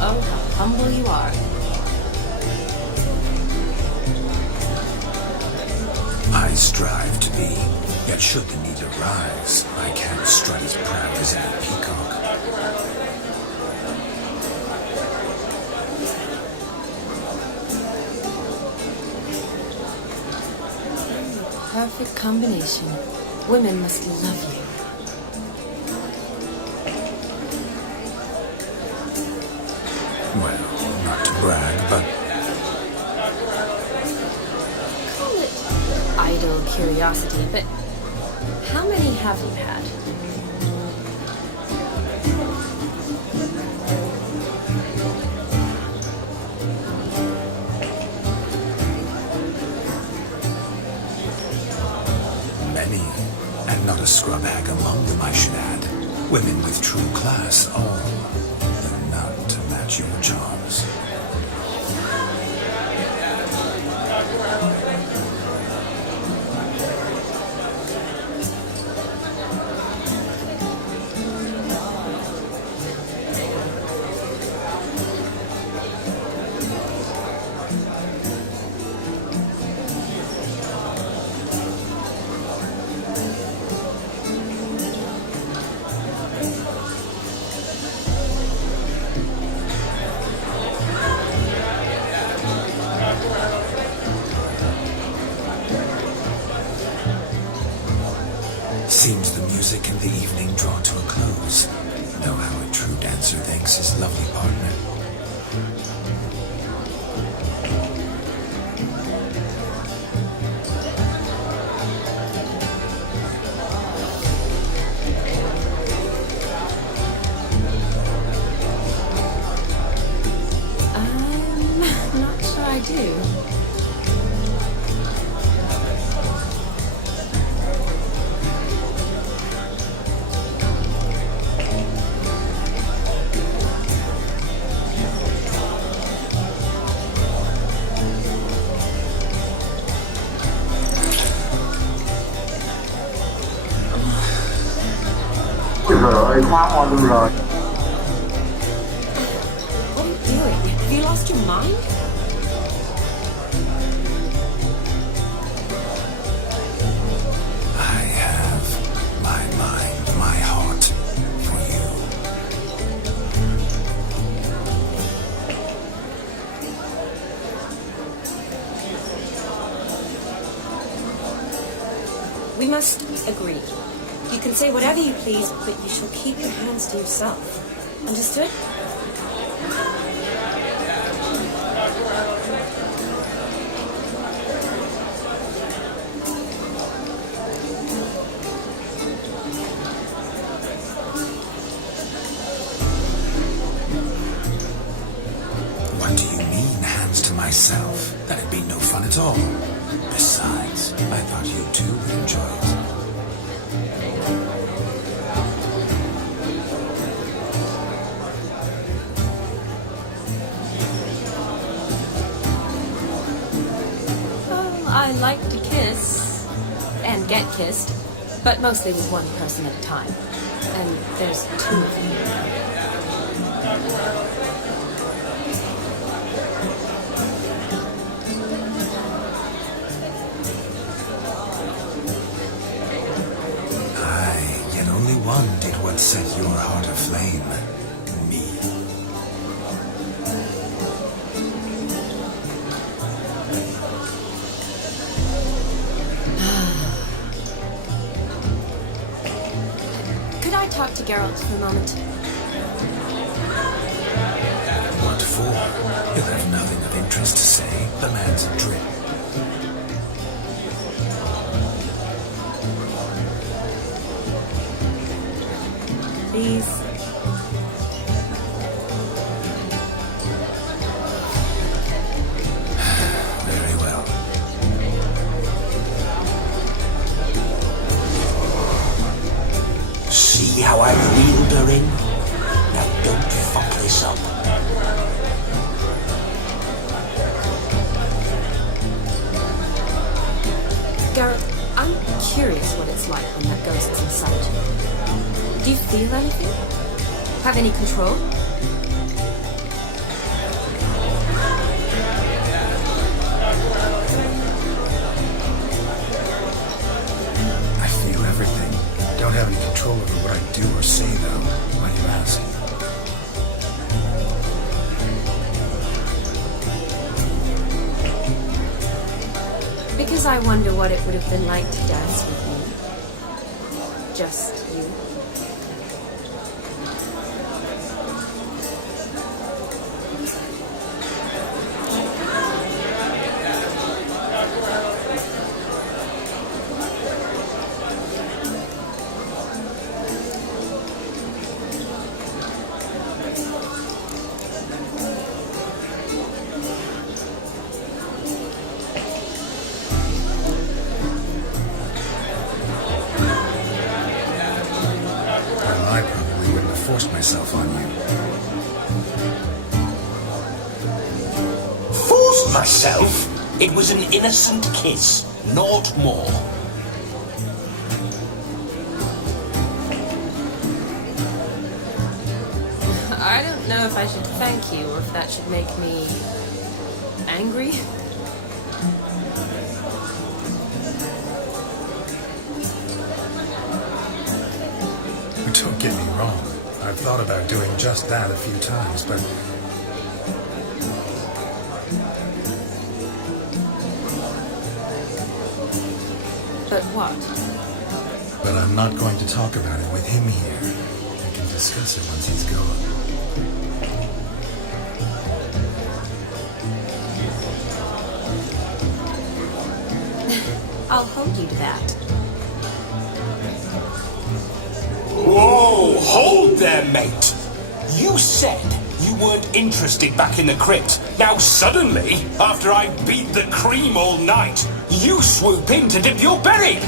Oh, how humble you are. I strive to be, yet should the need arise, I can't strut as proud as any peacock. Perfect combination. Women must love you. Well, not to brag, but Call it idle curiosity, but how many have you had? many, and not a scrub hag among them, I should add. Women with true class, all, though none to match your charms. Seems the music and the evening draw to a close. Know how a true dancer thanks his lovely partner. I'm not sure I do. Rồi, khóa on luôn rồi. What are you doing? Have you lost your mind? must agree. You can say whatever you please, but you shall keep your hands to yourself. Understood? What do you mean, hands to myself? That'd be no fun at all. Besides, I thought you two would enjoy it. Oh, I like to kiss. And get kissed. But mostly with one person at a time. And there's two of you. One did what set your heart aflame. Me. Could I talk to Geralt for a moment? What for? He'll have nothing of interest to say. The man's adrift. Please. Very well. See how I reeled her in? Now don't fuck this up. Geralt, I'm curious what it's like when that ghost is inside you. Do you feel anything? Have any control? I feel everything. Don't have any control over what I do or say, though. Why do you ask? Because I wonder what it would have been like to dance with me. Just you. Forced myself on you. Forced myself? It was an innocent kiss, naught more. I don't know if I should thank you or if that should make me angry. Don't get me wrong. I've thought about doing just that a few times, but... But what? But I'm not going to talk about it with him here. We can discuss it once he's gone. I'll hold you to that. Whoa, hold there, mate. You said you weren't interested back in the crypt. Now suddenly, after I beat the cream all night, you swoop in to dip your berry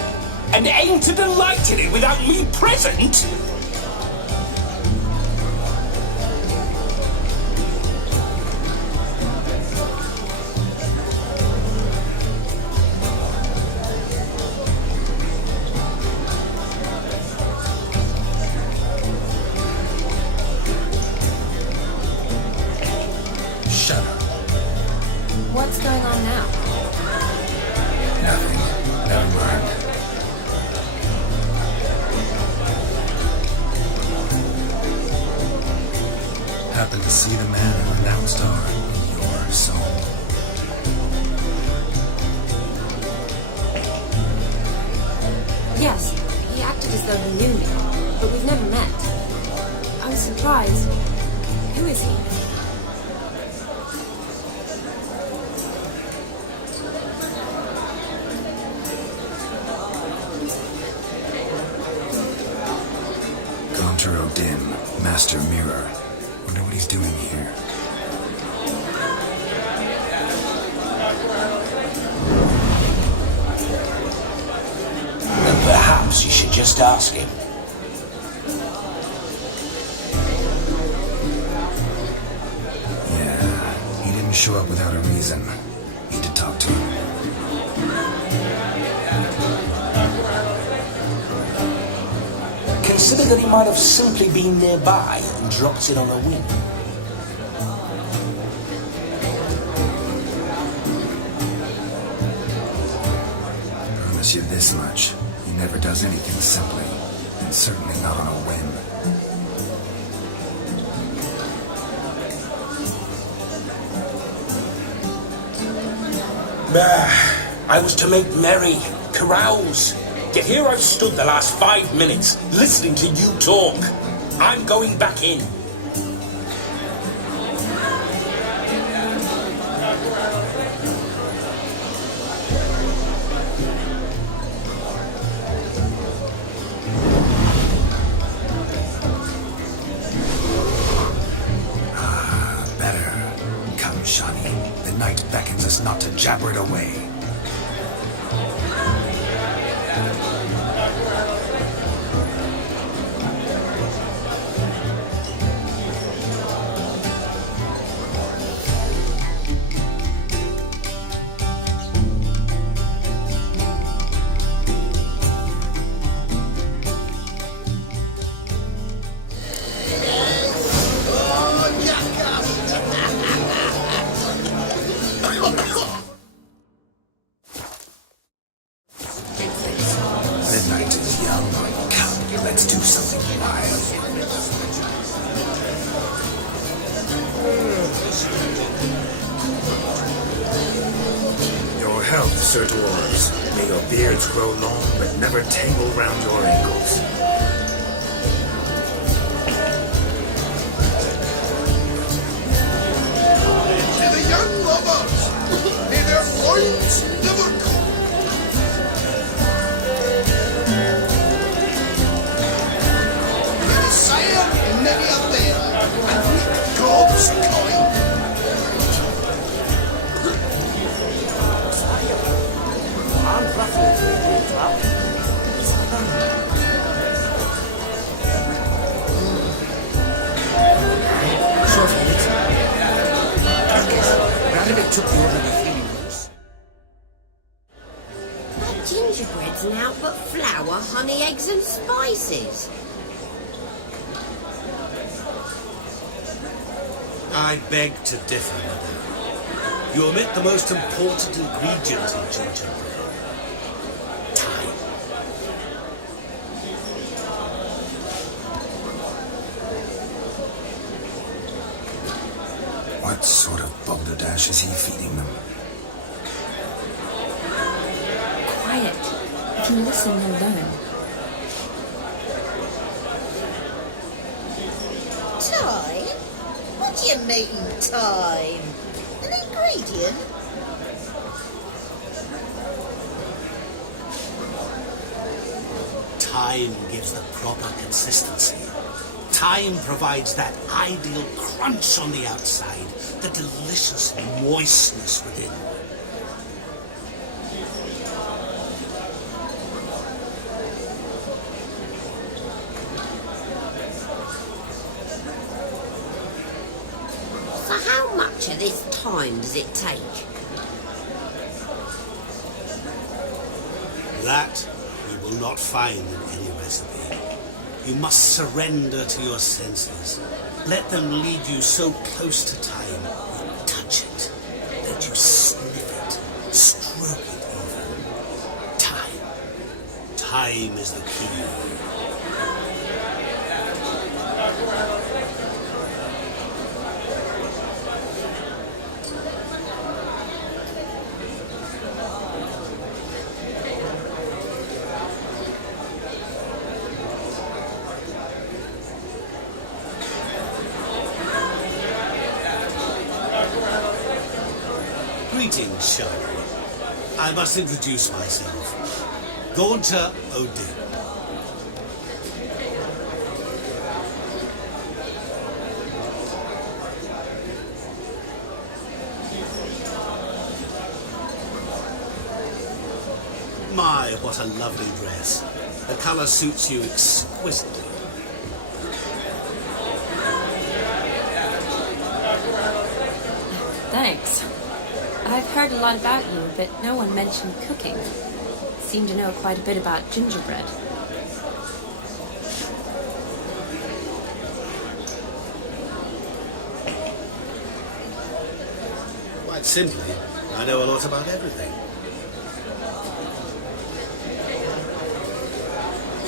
and aim to delight in it without me present? What's going on now? Nothing. Never mind. Happened to see the man who announced our your song. though he knew me, but we've never met. I was surprised. Who is he? Gaunter Odin, Master Mirror. Wonder what he's doing here. Perhaps you should just ask him. Yeah, he didn't show up without a reason. Need to talk to him. Consider that he might have simply been nearby and dropped in on a whim. Promise you this much. He never does anything simply, and certainly not on a whim. I was to make merry, carouse. Yet here I've stood the last 5 minutes, listening to you talk. I'm going back in. Better. Come, Shani. The night beckons us not to jabber it away. Midnight is young. Come, let's do something wild. Your health, Sir Dwarves. May your beards grow long, but never tangle round your ankles. To the young lovers, may their loins never cool. Many of them, and God's kind. That gingerbread's now but flour, honey, eggs and spices. I beg to differ, madam. You omit the most important ingredient in gingerbread. Time. What sort of balderdash is he feeding them? Quiet. If you listen, you'll learn. Time? What do you mean, time? An ingredient? Time gives the proper consistency. Time provides that ideal crunch on the outside, the delicious moistness within. So how much of this time does it take? That you will not find in any recipe. You must surrender to your senses. Let them lead you so close to time, you touch it. Let you sniff it, stroke it even. Time. Time is the key. Greetings, Shani. I must introduce myself. Gaunter Odin. My, what a lovely dress. The colour suits you exquisitely. Thanks. I've heard a lot about you, but no one mentioned cooking. Seem to know quite a bit about gingerbread. Quite simply, I know a lot about everything.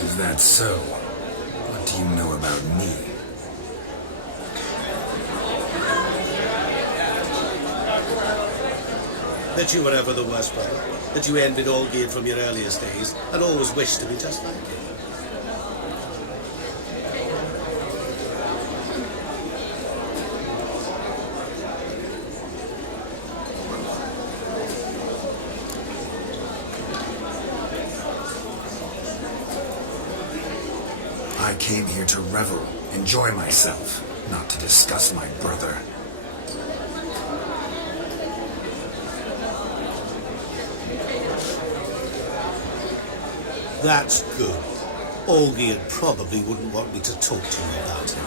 Is that so? What do you know about me? That you were ever the worst brother, that you envied Olgierd from your earliest days, and always wished to be just like him. I came here to revel, enjoy myself, not to discuss my brother. That's good. Olgierd probably wouldn't want me to talk to you about him.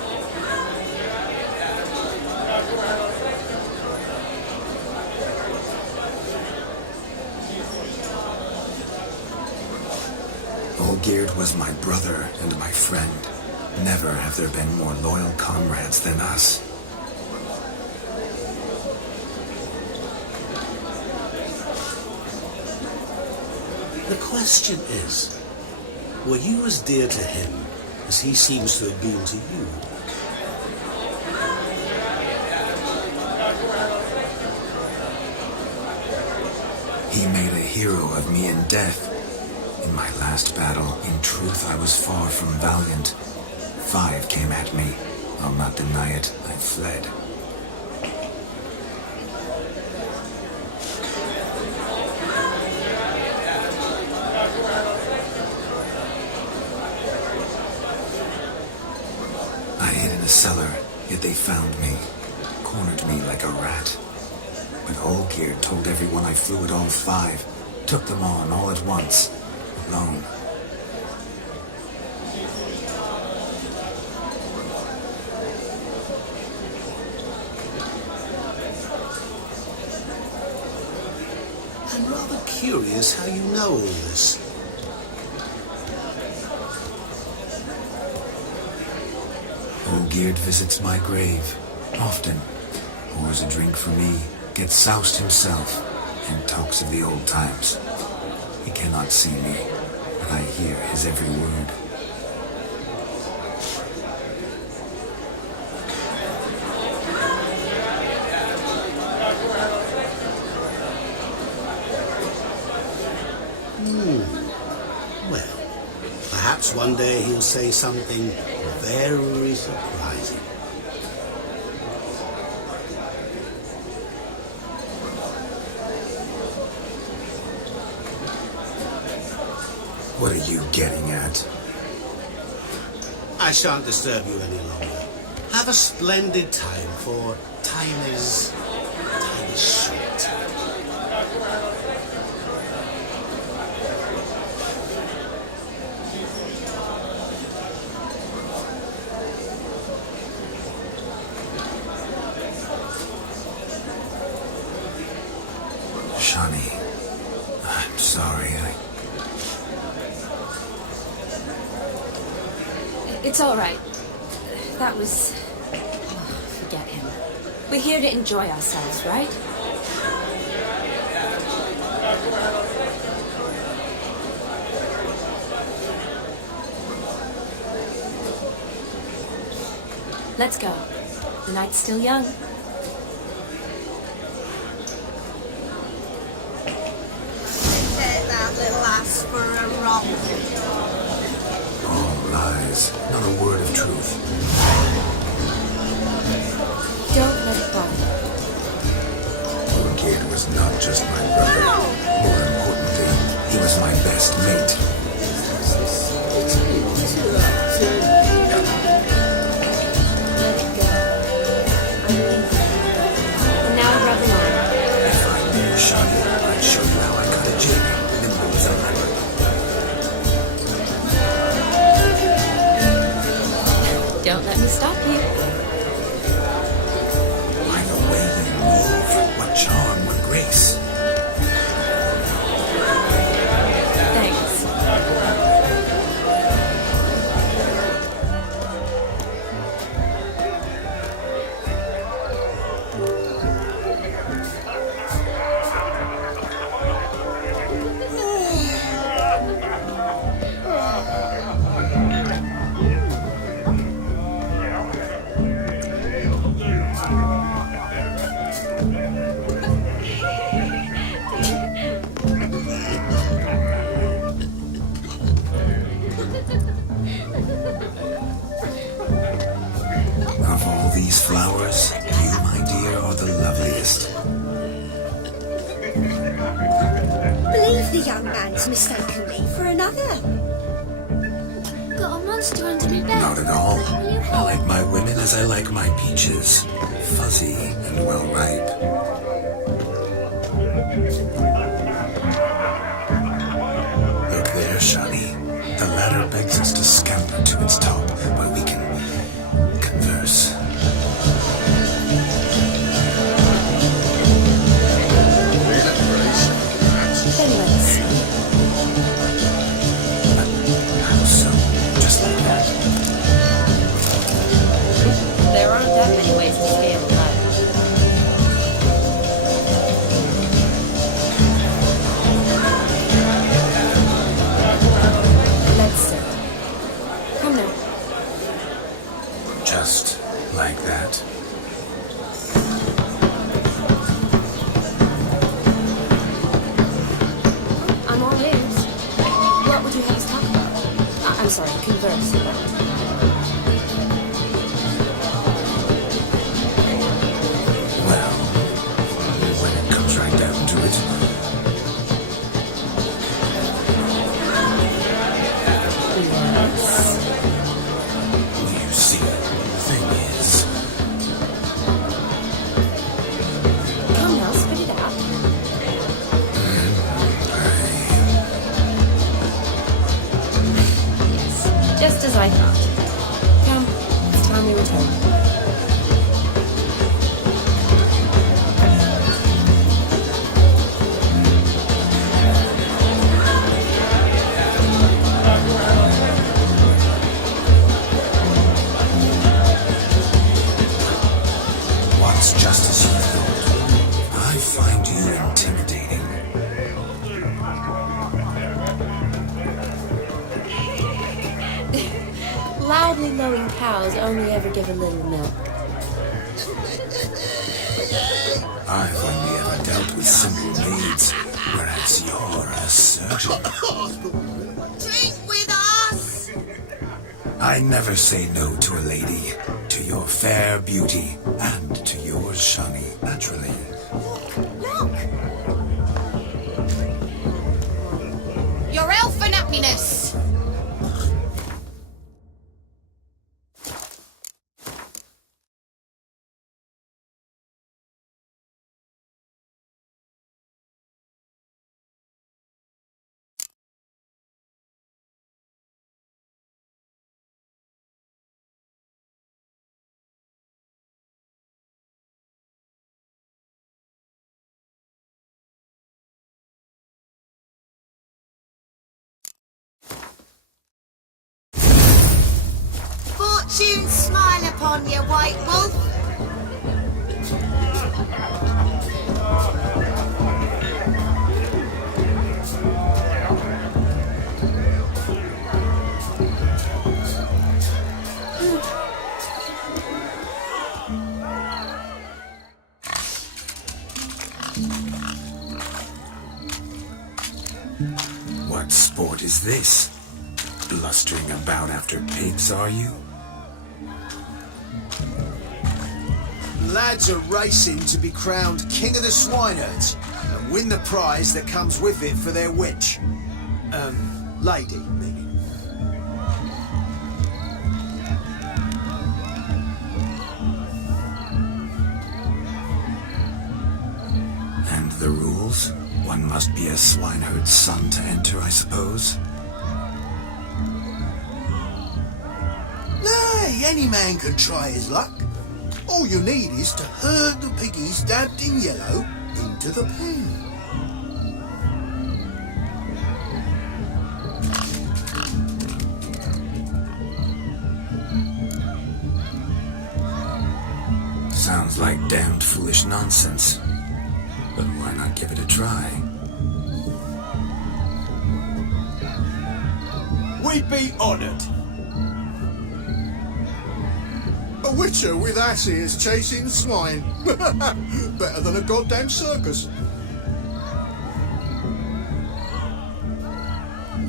Olgierd was my brother and my friend. Never have there been more loyal comrades than us. The question is, were you as dear to him as he seems to have been to you? He made a hero of me in death. In my last battle, in truth, I was far from valiant. 5 came at me. I'll not deny it, I fled. I hid in a cellar, yet they found me, cornered me like a rat. But Olgierd told everyone I flew at all 5, took them on all at once, alone. I'm rather curious how you know all this. Olgierd visits my grave, often, pours a drink for me, gets soused himself, and talks of the old times. He cannot see me, but I hear his every word. Well, perhaps one day he'll say something very surprising. What are you getting at? I shan't disturb you any longer. Have a splendid time, for time is short. Shani, I'm sorry, It's all right. That was... Oh, forget him. We're here to enjoy ourselves, right? Let's go. The night's still young. Take that little ass for a romp. all lies, not a word of truth. Don't let it bother you. kid was not just my brother. More importantly, he was my best mate. Now rub the line. If I knew Shani, I'd show you how I cut a jig, nimble as a leopard. Don't let me stop you. By the way you move, what charm, what grace. Thanks. Of all these flowers, you, my dear, are the loveliest. Believe the young man's mistaken me for another. Got a monster under my bed. Not at all. I like my women as I like my peaches. Fuzzy and well ripe. Look there, Shani. The ladder begs us to scamper to its top, where we can converse. Then let's see. How so? Just like that? There aren't that many ways to scale a ladder. Let's see. Come now. Just like that? I'm all ears. What would you have us talk about? I'm sorry, converse about. Well, when it comes right down to it, you see, the thing is, Come now, spit it out. Yes, just as I thought. Come, it's time we return. what's just as you thought? I find you intimidating. Loudly lowing cows only ever give a little milk. I've only ever dealt with simple maids, whereas you're a surgeon. Drink with us! I never say no to a lady, to your fair beauty, and to yours, Shani, naturally. Look! Your elfin happiness! Fortune smile upon you, white wolf. What sport is this? Blustering about after pigs, are you? lads are racing to be crowned King of the Swineherds and win the prize that comes with it for their witch. Lady, meaning. And the rules? One must be a swineherd's son to enter, I suppose? Nay, any man can try his luck. All you need is to herd the piggies dabbed in yellow into the pen. Sounds like damned foolish nonsense. But why not give it a try? We'd be honoured. A witcher with ass ears chasing swine. Better than a goddamn circus.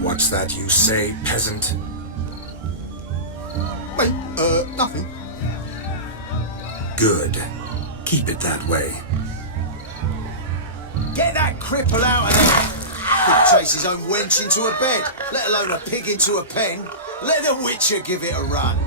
What's that you say, peasant? Mate, nothing. Good. Keep it that way. Get that cripple out of there! Could chase his own wench into a bed, let alone a pig into a pen. Let the witcher give it a run.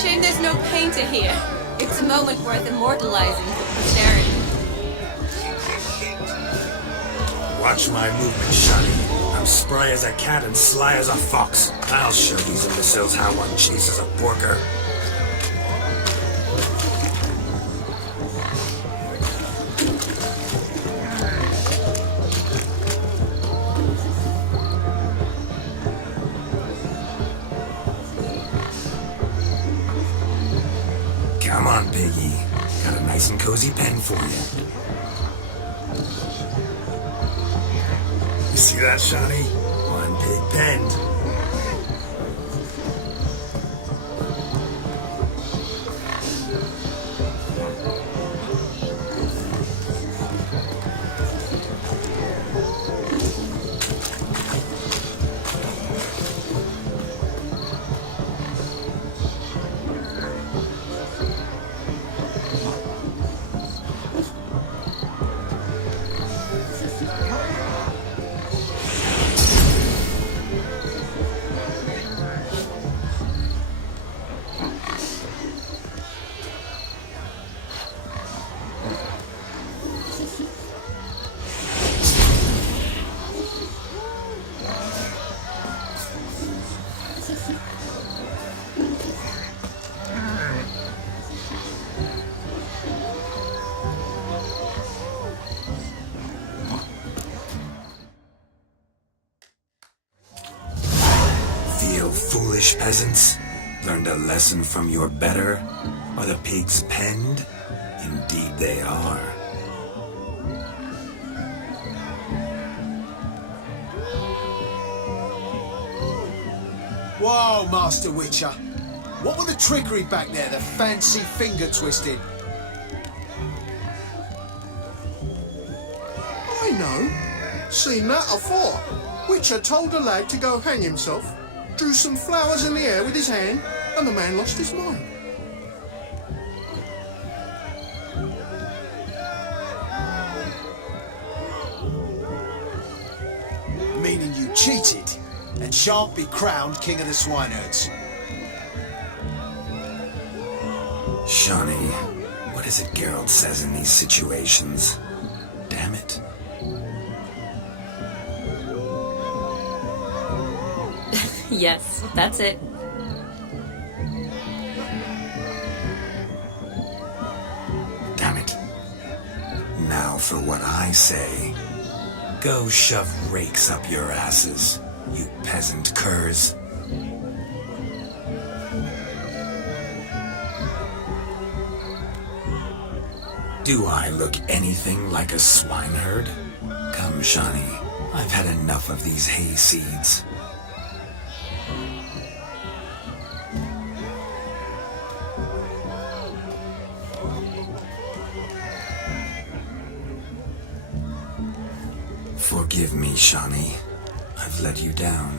Shame there's no painter here. It's a moment worth immortalizing for posterity. Watch my movement, Shani. I'm spry as a cat and sly as a fox. I'll show these imbeciles how one chases a porker. Come on, Piggy. Got a nice and cozy pen for you. You see that, Shani? One big pen. Foolish peasants, learned a lesson from your better? Are the pigs penned? Indeed they are. Whoa, Master Witcher. What were the trickery back there, the fancy finger twisting? I know. Seen that afore. Witcher told a lad to go hang himself, drew some flowers in the air with his hand, and the man lost his mind. Meaning you cheated, and shan't be crowned King of the Swineherds. Shani, what is it Geralt says in these situations? Damn it. Yes, that's it. Damn it. Now for what I say. Go shove rakes up your asses, you peasant curs. Do I look anything like a swineherd? Come, Shani, I've had enough of these hayseeds. Forgive me, Shawnee. I've let you down.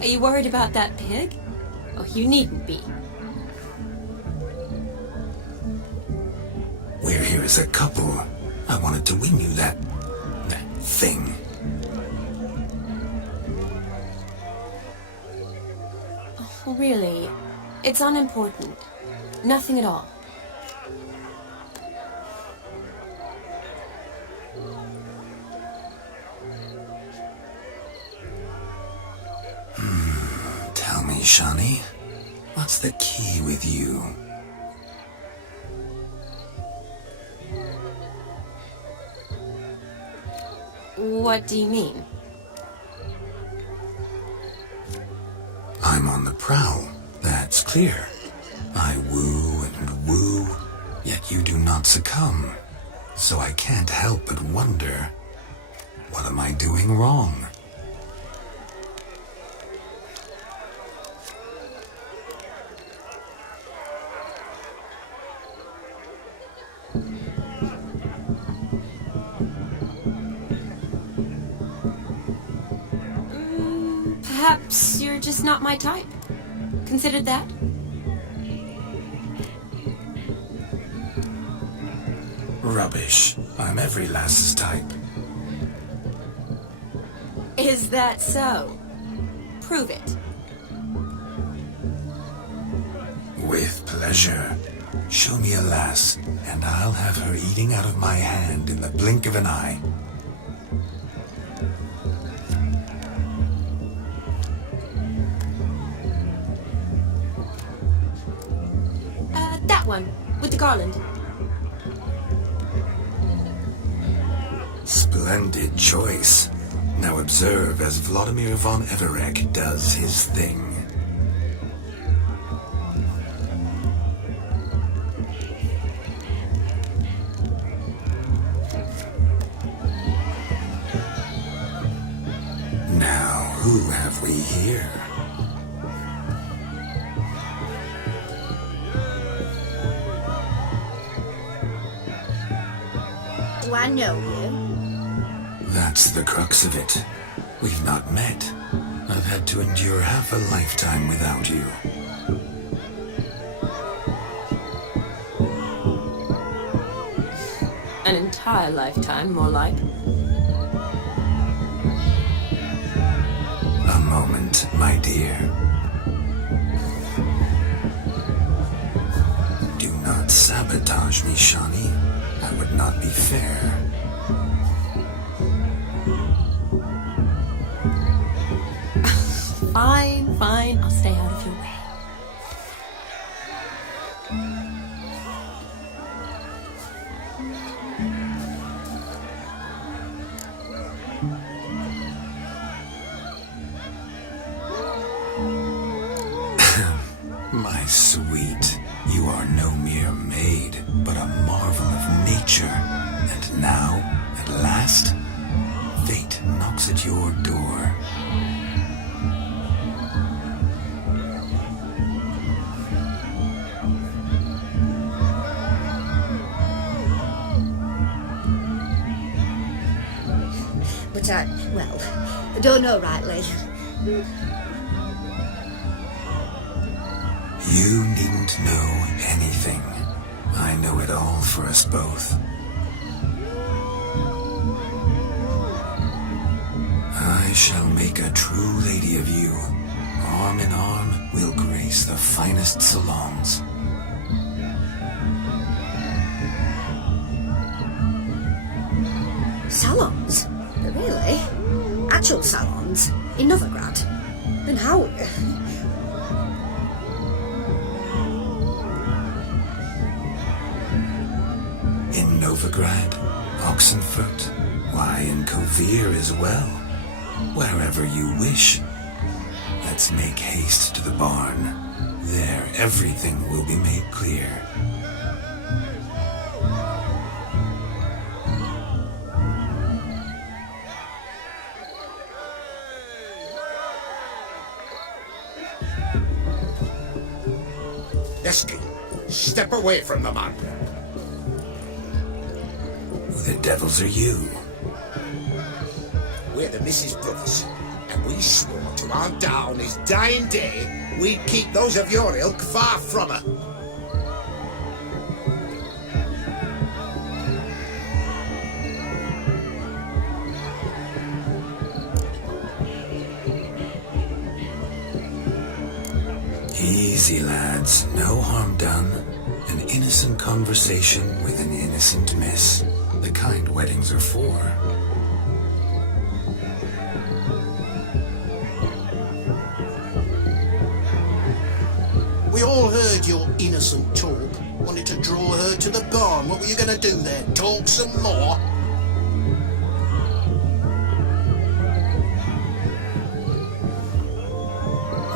Are you worried about that pig? Oh, you needn't be. We're here as a couple. I wanted to win you that thing. Oh, really? It's unimportant. Nothing at all. Tell me, Shawnee, what's the key with you? What do you mean? I'm on the prowl, that's clear. I woo and woo, yet you do not succumb. So I can't help but wonder, what am I doing wrong? Perhaps you're just not my type. Considered that? Rubbish. I'm every lass's type. Is that so? Prove it. With pleasure. Show me a lass, and I'll have her eating out of my hand in the blink of an eye. That one, with the garland. Splendid choice. Now observe as Vladimir von Everek does his thing. Now, who have we here? Do I know you? That's the crux of it. We've not met. I've had to endure half a lifetime without you. An entire lifetime, more like. A moment, my dear. Do not sabotage me, Shawnee. That would not be fair. Fine, I'll stay out of your way. My sweet, you are no mere maid, but a marvel of nature. And now, at last, fate knocks at your door. But I don't know rightly. You needn't know anything. I know it all for us both. I shall make a true lady of you. Arm in arm, we'll grace the finest salons. Salons? Really? Actual salons? In Novigrad? Then how? In Novigrad, Oxenfurt, why, in Kovir as well. Wherever you wish. Let's make haste to the barn. There, everything will be made clear. Yes, King. Step away from the man. Who the devils are you? We're the Mrs. Brothers, and we swore to our down his dying day we'd keep those of your ilk far from her. Easy, lads. No harm done. An innocent conversation with an innocent miss. The kind weddings are for. We all heard your innocent talk. Wanted to draw her to the barn. What were you going to do there? Talk some more?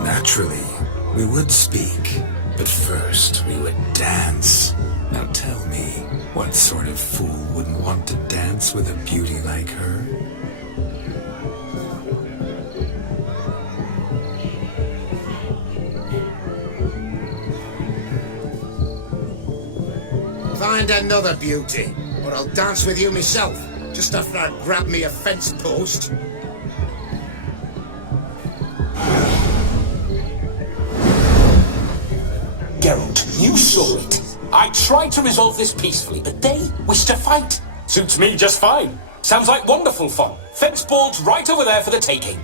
Naturally, we would speak, but first we would dance. Now tell me, what sort of fool wouldn't want to dance with a beauty like her? Find another beauty, or I'll dance with you myself, just after I grab me a fence post. Geralt, you saw it. I tried to resolve this peacefully, but they wish to fight. Suits me just fine. Sounds like wonderful fun. Fence boards right over there for the taking.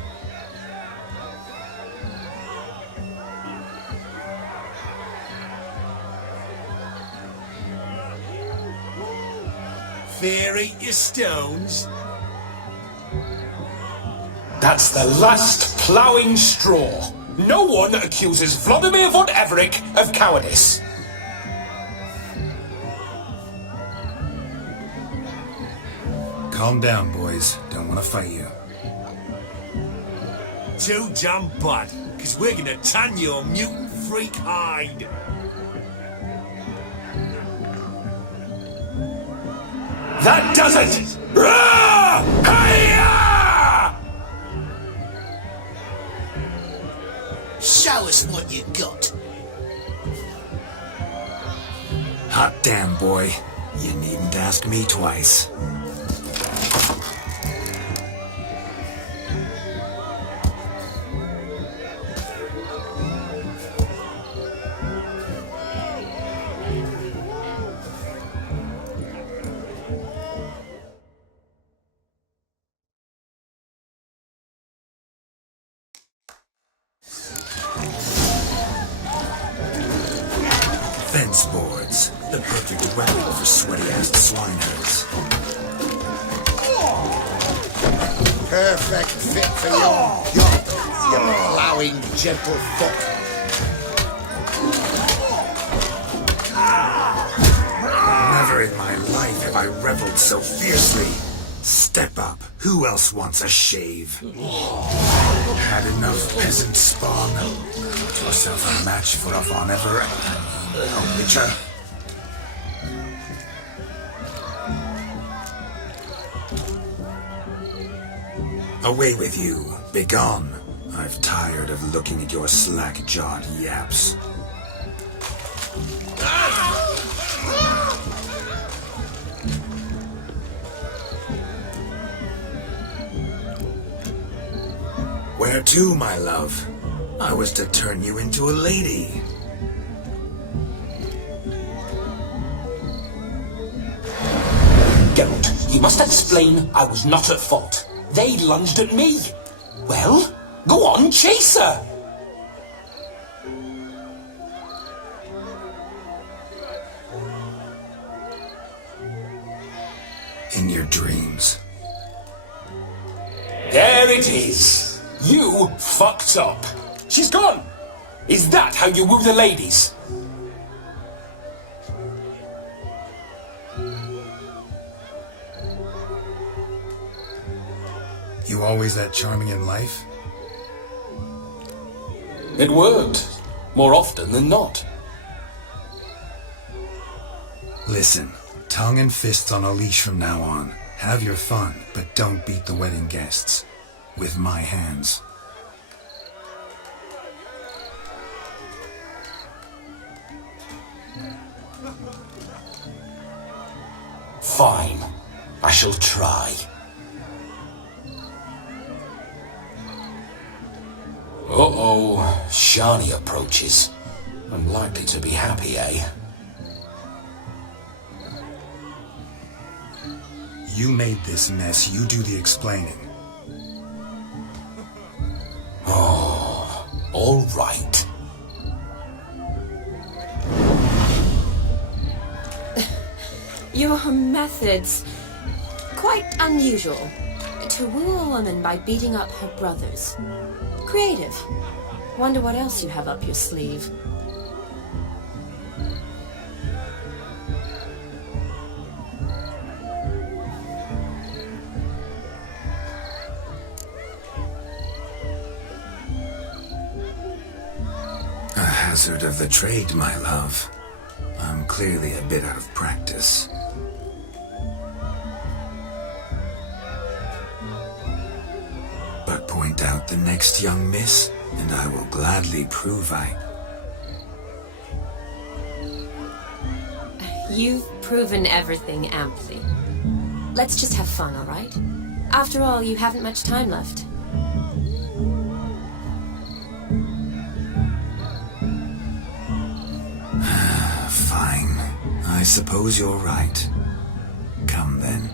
Fear eat your stones. That's the last ploughing straw. No one accuses Vladimir von Everich of cowardice. Calm down, boys. Don't want to fight you. Too damn bad, because we're gonna tan your mutant freak hide. That does it! Rah! Hi-ya! Show us what you got. Hot damn, boy. You needn't ask me twice. Fence boards, the perfect weapon for sweaty-assed swineherds. Perfect fit for your ploughing gentle foot. Never in my life have I reveled so fiercely. Step up. Who else wants a shave? Had enough peasant spawn. Got yourself a match for a von ever. A witcher. Away with you. Begone. I've tired of looking at your slack-jawed yaps. Where to, my love? I was to turn you into a lady. Geralt, you must explain I was not at fault. They lunged at me. Well, go on, chase her. In your dreams. There it is. You fucked up. She's gone. Is that how you woo the ladies? You always that charming in life? It worked. More often than not. Listen, tongue and fists on a leash from now on. Have your fun, but don't beat the wedding guests. With my hands. Fine. I shall try. Uh-oh. Shani approaches. Unlikely to be happy, eh? You made this mess, you do the explaining. Oh, all right. Your methods, quite unusual. To woo a woman by beating up her brothers. Creative. Wonder what else you have up your sleeve. A hazard of the trade, my love. I'm clearly a bit out of practice. But point out the next young miss, and I will gladly prove You've proven everything amply. Let's just have fun, all right? After all, you haven't much time left. Fine. I suppose you're right. Come then.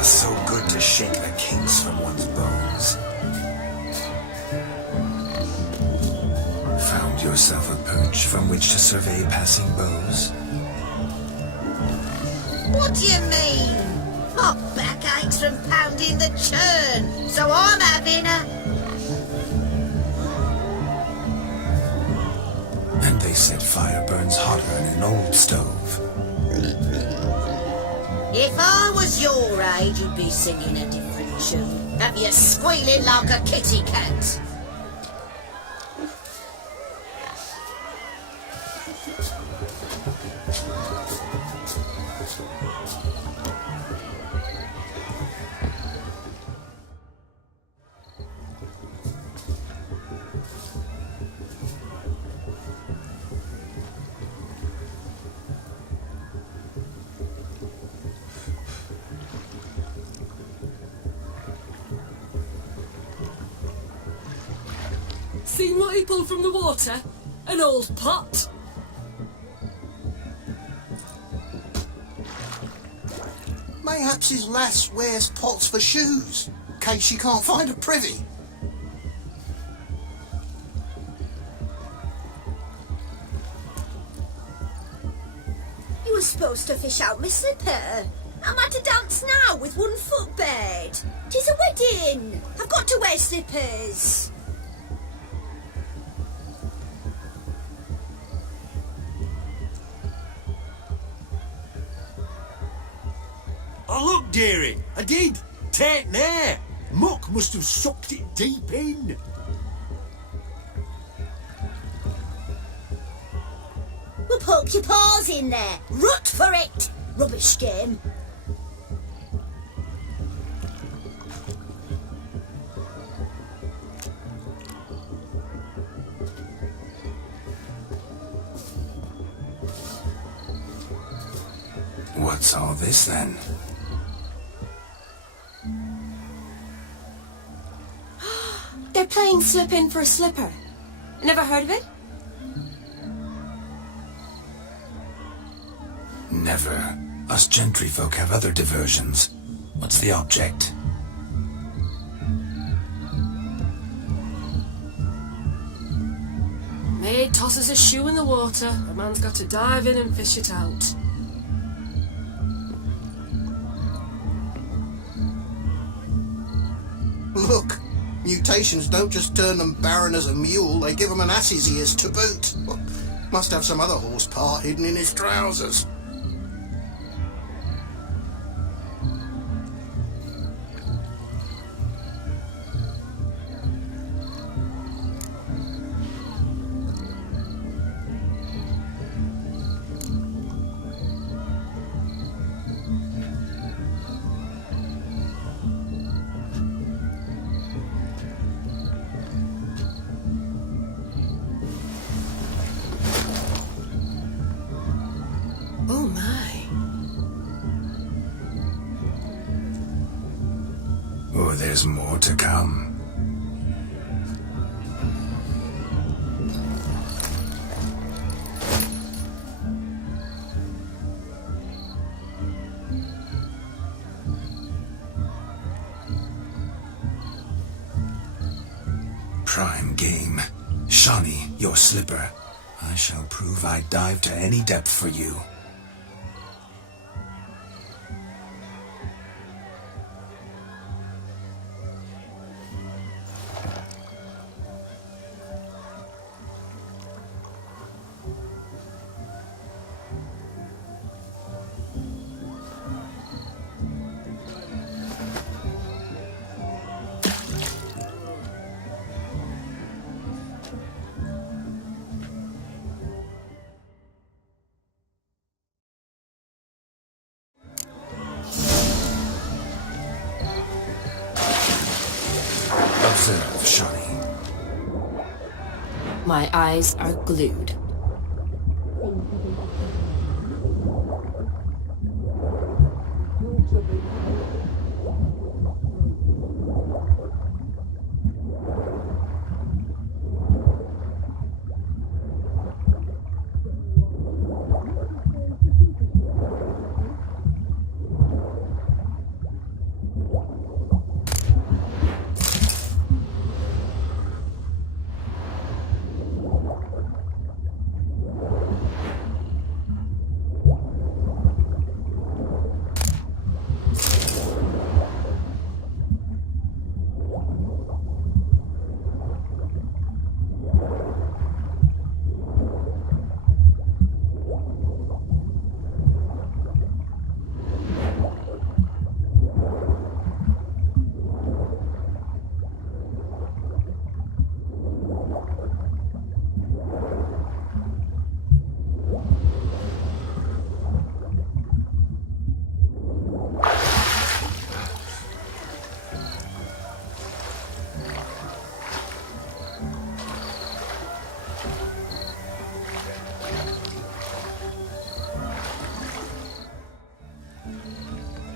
So good to shake the kinks from one's bones. Found yourself a perch from which to survey passing beaux? What do you mean? My back aches from pounding the churn, so I'm having a... And they said fire burns hotter in an old stove. If I was your age, you'd be singing a different tune. Have you squealing like a kitty cat? Seen what he pulled from the water? An old pot? Mayhaps his lass wears pots for shoes, in case she can't find a privy. You were supposed to fish out my slipper. I'm at a dance now with one foot bed. 'Tis a wedding. I've got to wear slippers. Oh, look, dearie, I did. Take there. Muck must have sucked it deep in. Well, poke your paws in there. Rut for it. Rubbish game. What's all this then? They're playing slip in for a slipper. Never heard of it? Never. Us gentry folk have other diversions. What's the object? Maid tosses a shoe in the water. A man's got to dive in and fish it out. Look, mutations don't just turn them barren as a mule, they give them an ass's ears to boot. Must have some other horse part hidden in his trousers. there's more to come. Prime game. Shawnee, your slipper. I shall prove I'd dive to any depth for you. Observe, Shawnee. My eyes are glued.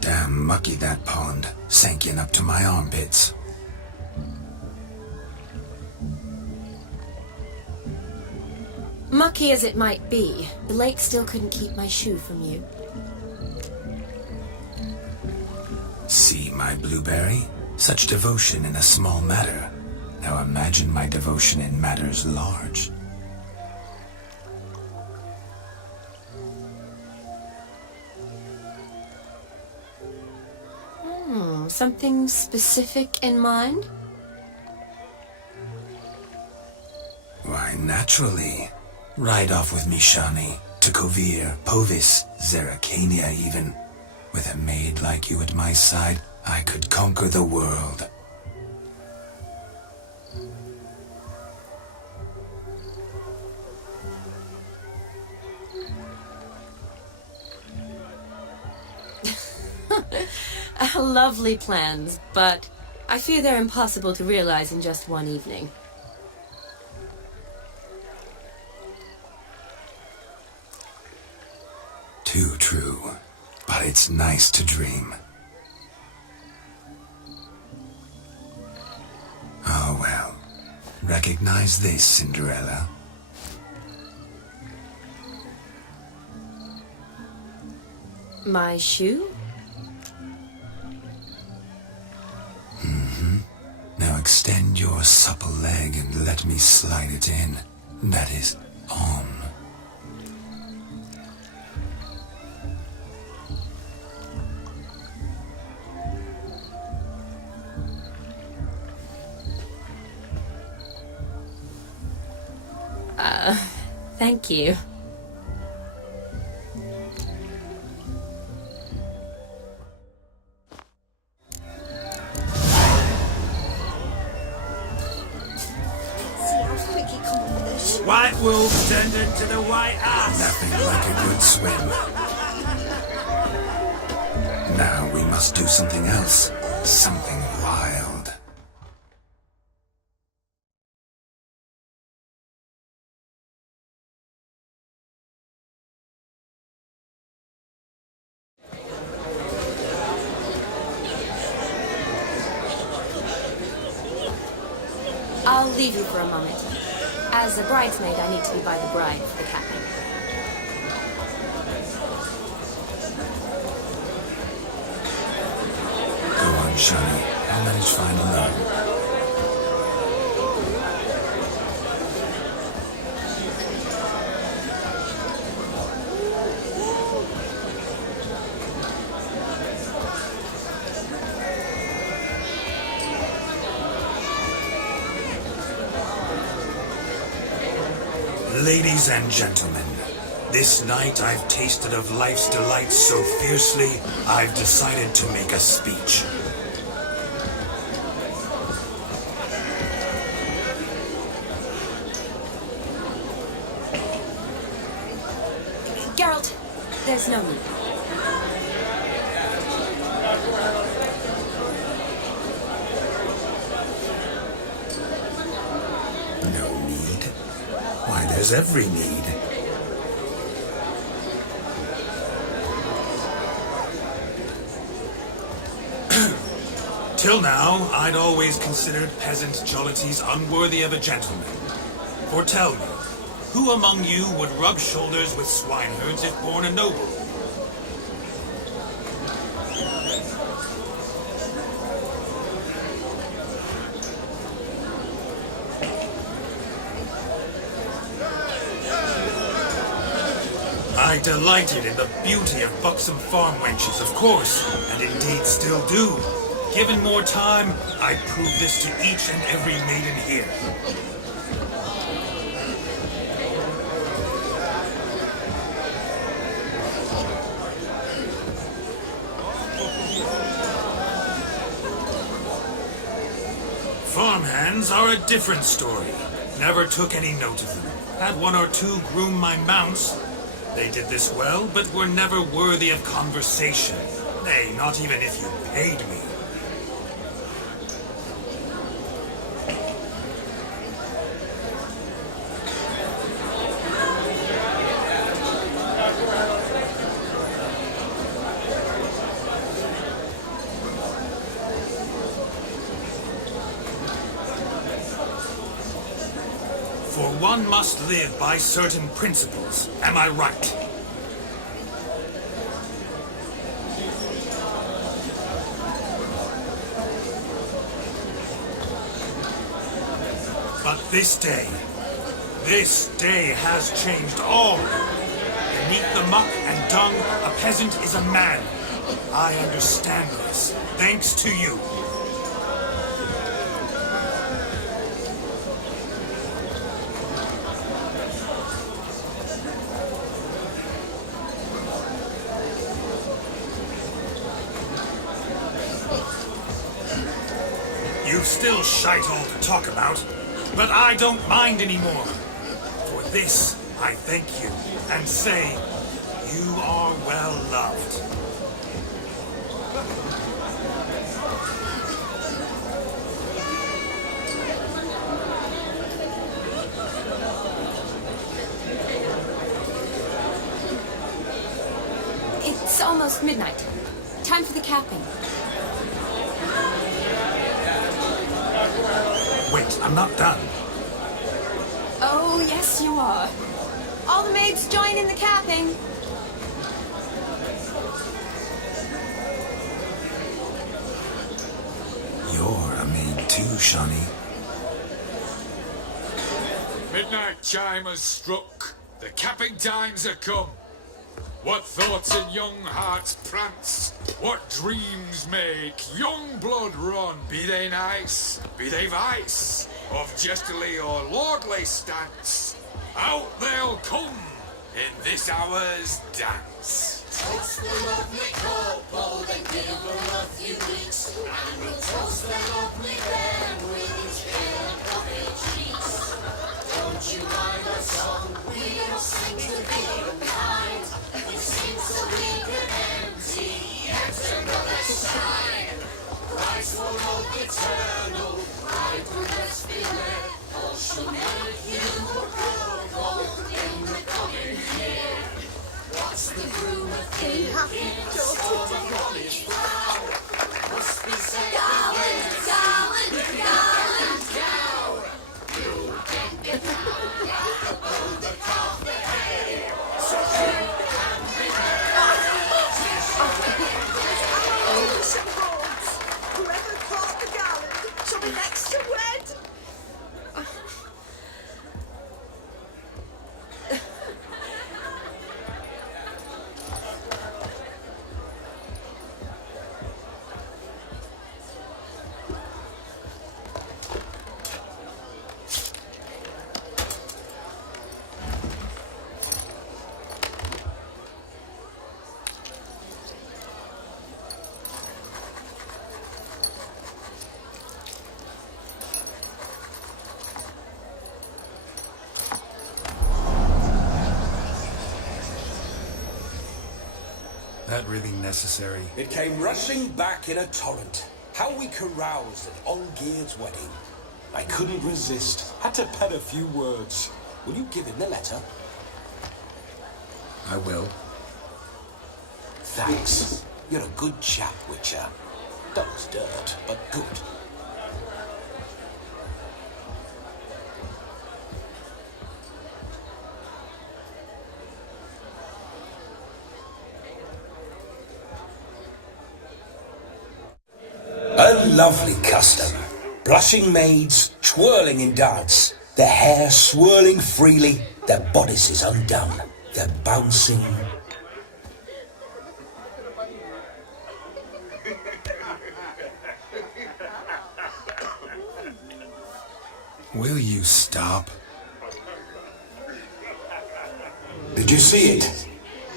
Damn mucky that pond, sank in up to my armpits. Mucky as it might be, the lake still couldn't keep my shoe from you. See my blueberry? Such devotion in a small matter. Now imagine my devotion in matters large. Something specific in mind? Why, naturally. Ride off with me, Shawnee. To Kovir, Povis, Zeracania even. With a maid like you at my side, I could conquer the world. Lovely plans, but I fear they're impossible to realize in just one evening. Too true, but it's nice to dream. Oh well, recognize this, Cinderella. My shoe? Now extend your supple leg and let me slide it in. That is, on. Thank you. White wolf turned into the white ass. Nothing like a good swim. Now we must do something else. Something wild. I'll leave you for a moment. As a bridesmaid, I need to be by the bride for the capping. Go on, Shani. I'll manage fine alone. Ladies and gentlemen, this night I've tasted of life's delights so fiercely, I've decided to make a speech. Geralt, there's no need. No need? Why, there's every need. Till now, I'd always considered peasant jollities unworthy of a gentleman. For tell me, who among you would rub shoulders with swineherds if born a noble? I delighted in the beauty of buxom farm wenches, of course, and indeed still do. Given more time, I'd prove this to each and every maiden here. Farmhands are a different story. Never took any note of them. Had one or two groom my mounts. They did this well, but were never worthy of conversation. Nay, not even if you paid me. For one must live by certain principles, am I right? But this day has changed all. Beneath the muck and dung, a peasant is a man. I understand this, thanks to you. You've still shite all to talk about, but I don't mind anymore. For this, I thank you, and say, you are well loved. It's almost midnight. Time for the capping. Wait, I'm not done. Oh, yes, you are. All the maids join in the capping. You're a maid too, Shani. Midnight chime has struck. The capping times are come. What thoughts in young hearts prance? What dreams make young blood run? Be they nice, be they vice, of jestily or lordly stance, out they'll come in this hour's dance. Toast the lovely couple, then give them a few weeks, and we'll toast the lovely them with each bill and coffee treats. Don't you mind our song? We don't sing to be unkind. We sing so we can empty yet another shine. Christ will hold eternal, right will rest be led. All shall make you approval in the coming year. What's the groom of king? Store upon his brow. Must be said, garland, garland, garland, cow. that really necessary? It came rushing back in a torrent. How we caroused at Olgierd's wedding. I couldn't resist. Had to pen a few words. Will you give him the letter? I will. Thanks. You're a good chap, Witcher. Dog's dirt, but good. A lovely custom. Blushing maids, twirling in dance, their hair swirling freely, their bodices undone, their bouncing. Will you stop? Did you see it?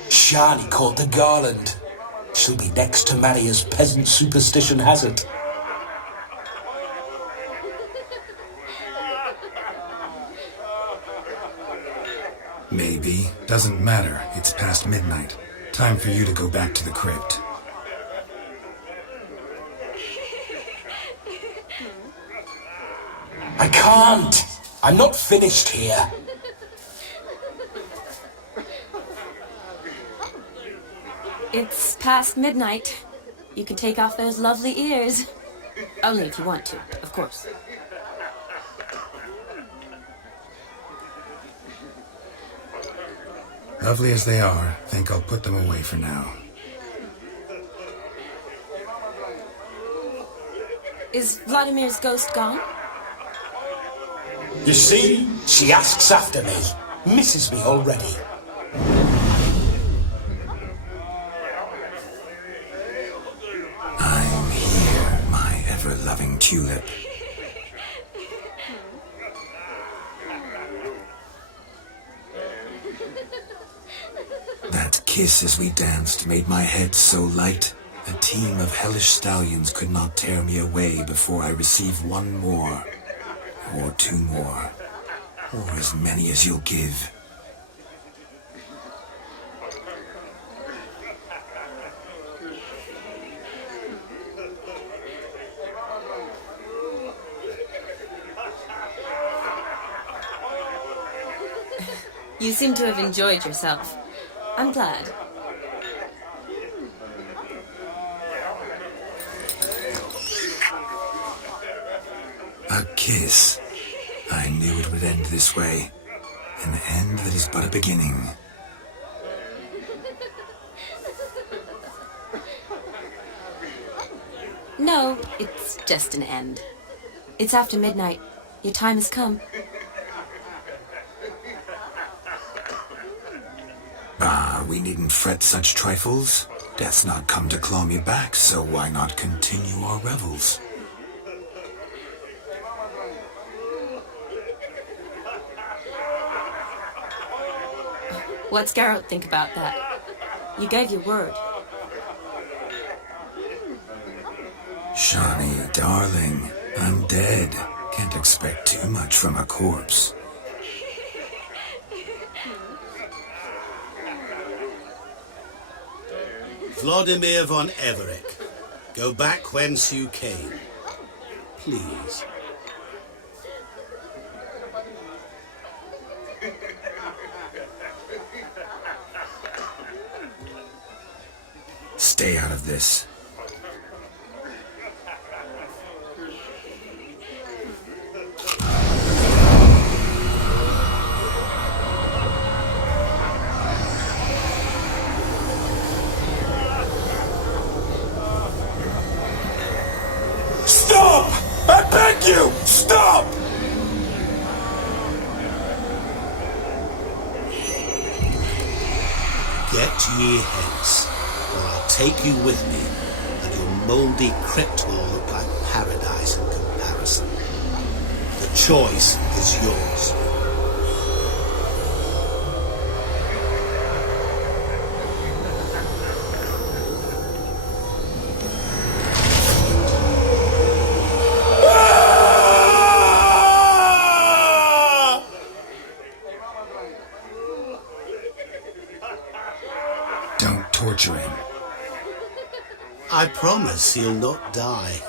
Shani caught the garland. She'll be next to marry as peasant superstition has it. Maybe. Doesn't matter. It's past midnight. Time for you to go back to the crypt. I can't. I'm not finished here. It's past midnight. You can take off those lovely ears. Only if you want to, of course. Lovely as they are, think I'll put them away for now. Is Vladimir's ghost gone? You see? She asks after me. Misses me already. I'm here, my ever-loving tulip. That kiss as we danced made my head so light. A team of hellish stallions could not tear me away before I receive one more. Or two more. Or as many as you'll give. You seem to have enjoyed yourself. I'm glad. A kiss. I knew it would end this way. An end that is but a beginning. No, it's just an end. It's after midnight. Your time has come. Ah, we needn't fret such trifles. Death's not come to claw me back, so why not continue our revels? What's Geralt think about that? You gave your word. Shani, darling, I'm dead. Can't expect too much from a corpse. Vladimir von Everick, go back whence you came. Please. Stay out of this. Stop! I beg you! Stop! Get ye hence, or I'll take you with me, and your mouldy crypt will look like paradise in comparison. The choice is yours. Don't torture him. I promise he'll not die.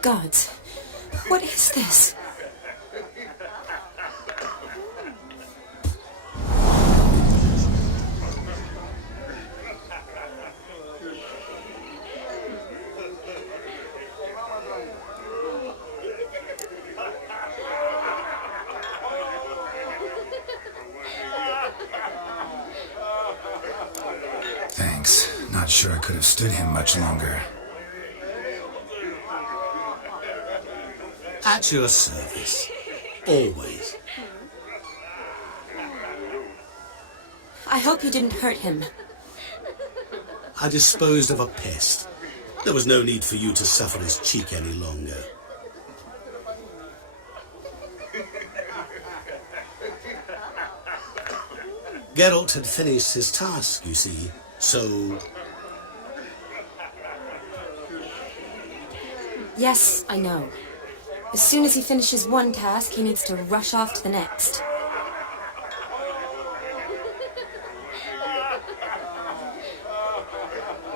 Gods, what is this? Thanks. Not sure I could have stood him much longer. At your service. Always. I hope you didn't hurt him. I disposed of a pest. There was no need for you to suffer his cheek any longer. Geralt had finished his task, you see, so... Yes, I know. As soon as he finishes one task, he needs to rush off to the next.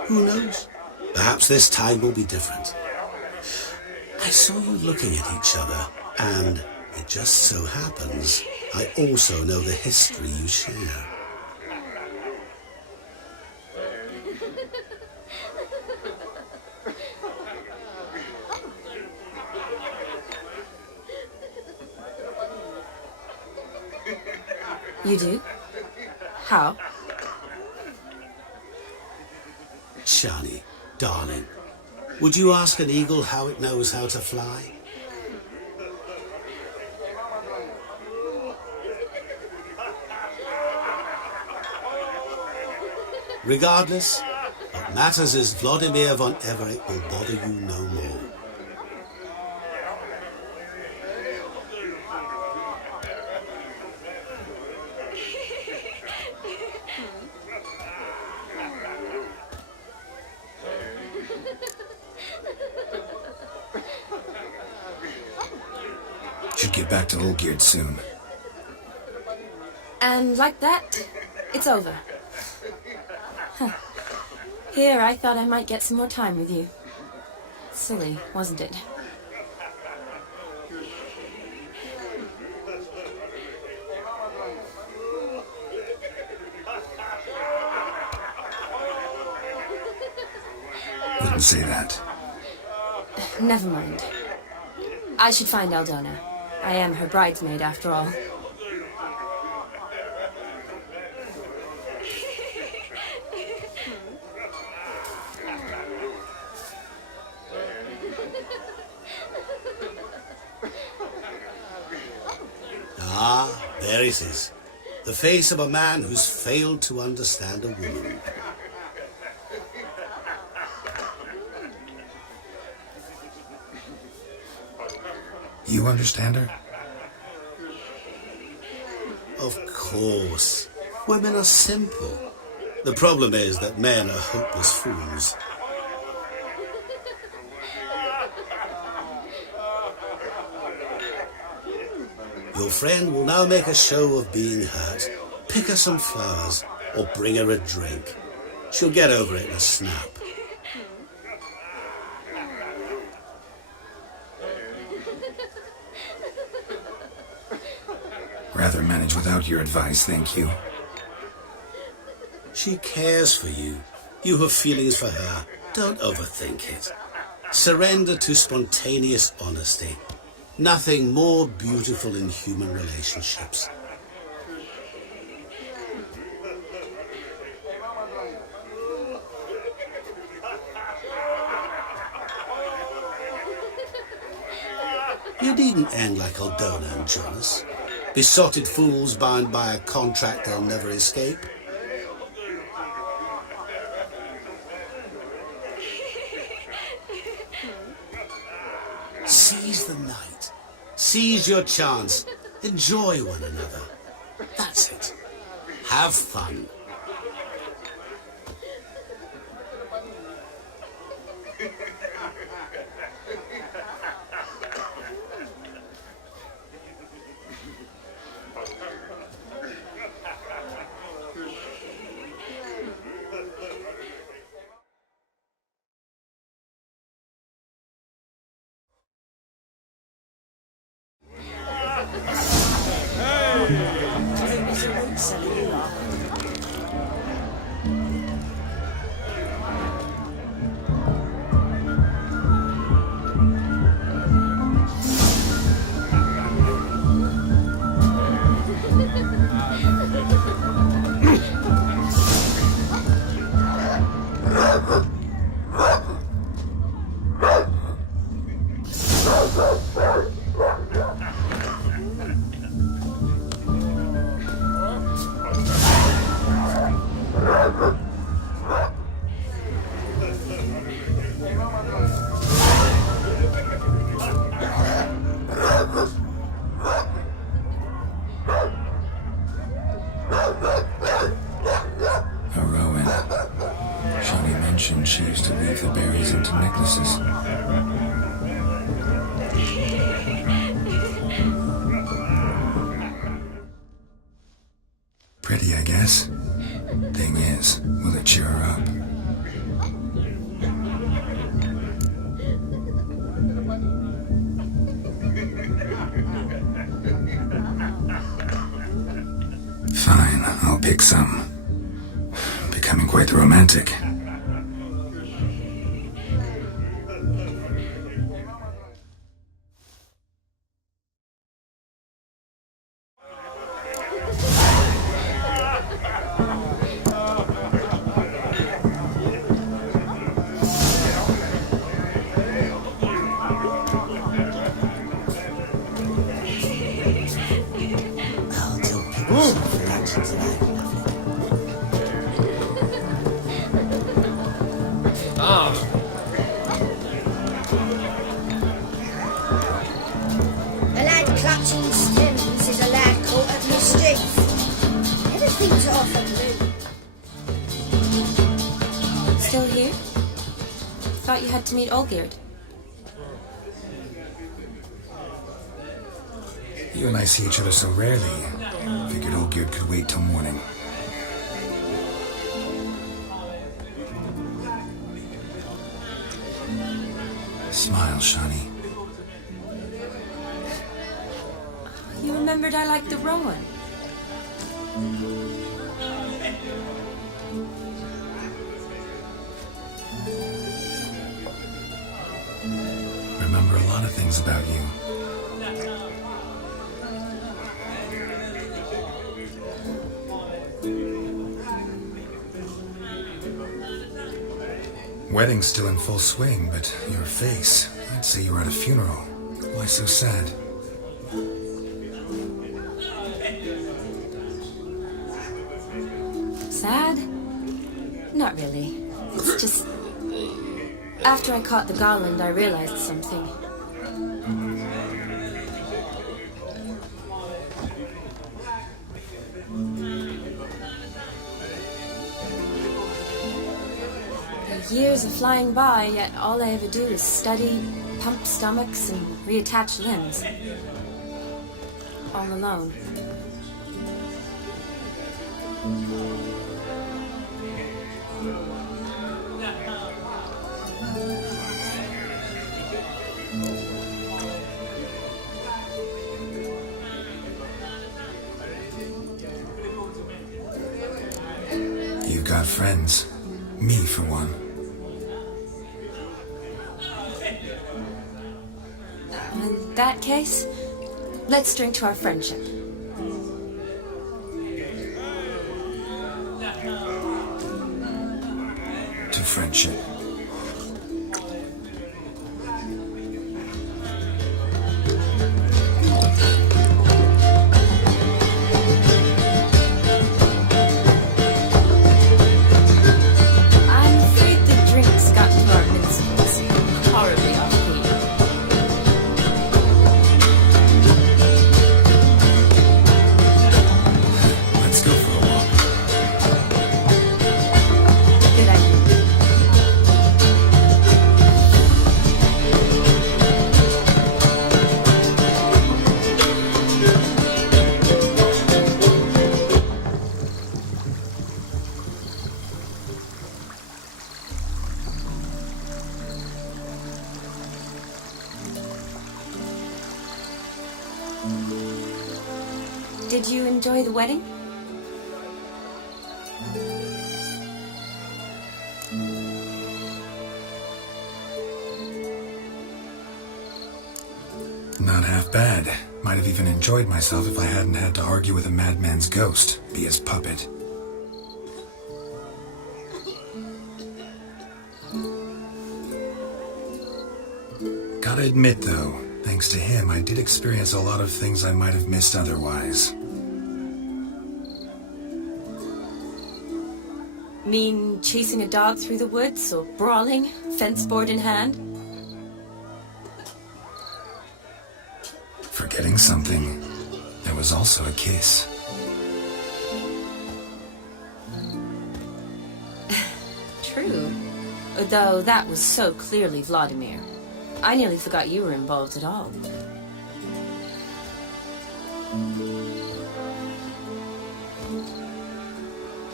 Who knows? Perhaps this time will be different. I saw you looking at each other, and it just so happens I also know the history you share. You do? How? Shani, darling, would you ask an eagle how it knows how to fly? Regardless, what matters is Vladimir von Everett will bother you no more. Should get back to Olgierd soon. And like that, it's over. Huh. Here, I thought I might get some more time with you. Silly, wasn't it? Wouldn't say that. Never mind. I should find Aldona. I am her bridesmaid, after all. Ah, there it is. The face of a man who's failed to understand a woman. You understand her? Of course. Women are simple. The problem is that men are hopeless fools. Your friend will now make a show of being hurt. Pick her some flowers or bring her a drink. She'll get over it in a snap. Rather manage without your advice, thank you. She cares for you. You have feelings for her. Don't overthink it. Surrender to spontaneous honesty. Nothing more beautiful in human relationships. You needn't end like Aldona and Jonas. Besotted fools bound by a contract they'll never escape. Seize the night. Seize your chance. Enjoy one another. That's it. Have fun. She used to weave the berries into necklaces. Pretty, I guess. Thing is, will it cheer her up? Fine, I'll pick some. Becoming quite the romantic. A lad clutching stems is a lad caught at mischief. Everything to offer blue. Still here? Thought you had to meet Olgierd. You and I see each other so rarely. Figured Olgierd could wait till morning. Smile, Shani. You remembered I liked the Rowan. Remember a lot of things about you. Wedding's still in full swing, but your face, I'd say you were at a funeral. Why so sad? Sad? Not really. It's just... After I caught the garland, I realized something. Years are flying by, yet all I ever do is study, pump stomachs, and reattach limbs. All alone. You've got friends. Me, for one. In that case, let's drink to our friendship. To friendship. Did you enjoy the wedding? Not half bad. Might have even enjoyed myself if I hadn't had to argue with a madman's ghost, be his puppet. Gotta admit, though, thanks to him, I did experience a lot of things I might have missed otherwise. Mean chasing a dog through the woods or brawling, fence board in hand? Forgetting something, there was also a kiss. True. Though that was so clearly Vladimir. I nearly forgot you were involved at all.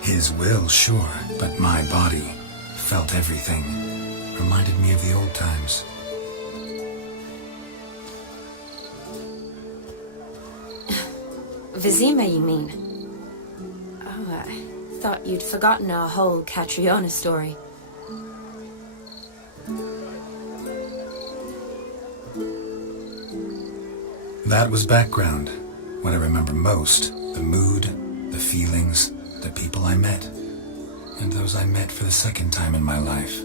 His will, sure, but my body felt everything. Reminded me of the old times. Vizima, you mean? Oh, I thought you'd forgotten our whole Catriona story. That was background. What I remember most, the mood, the feelings, the people I met, and those I met for the second time in my life.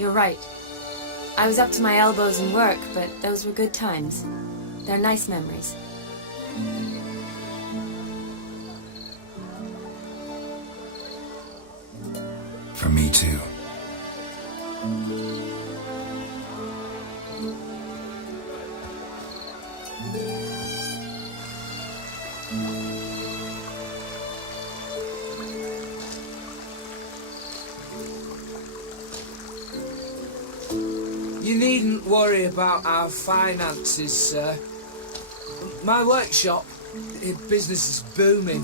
You're right. I was up to my elbows in work, but those were good times. They're nice memories. For me too. You needn't worry about our finances, sir. My workshop, business is booming.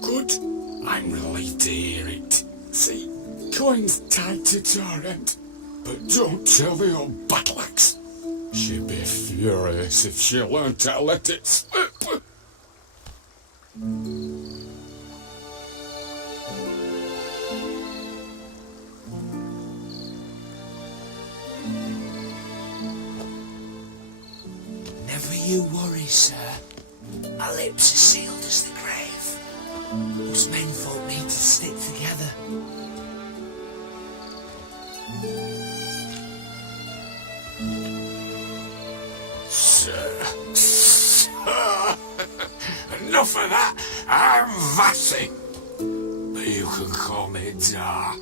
Good. I'm relieved to hear it. See, coin's tied to your end. But don't tell the old battle axe. She'd be furious if she learned to let it slip. Never you worry, sir. My lips are sealed as the grave. Us men folk need to stick together. Sir. Enough of that. I'm Vassy. But you can call me Dar.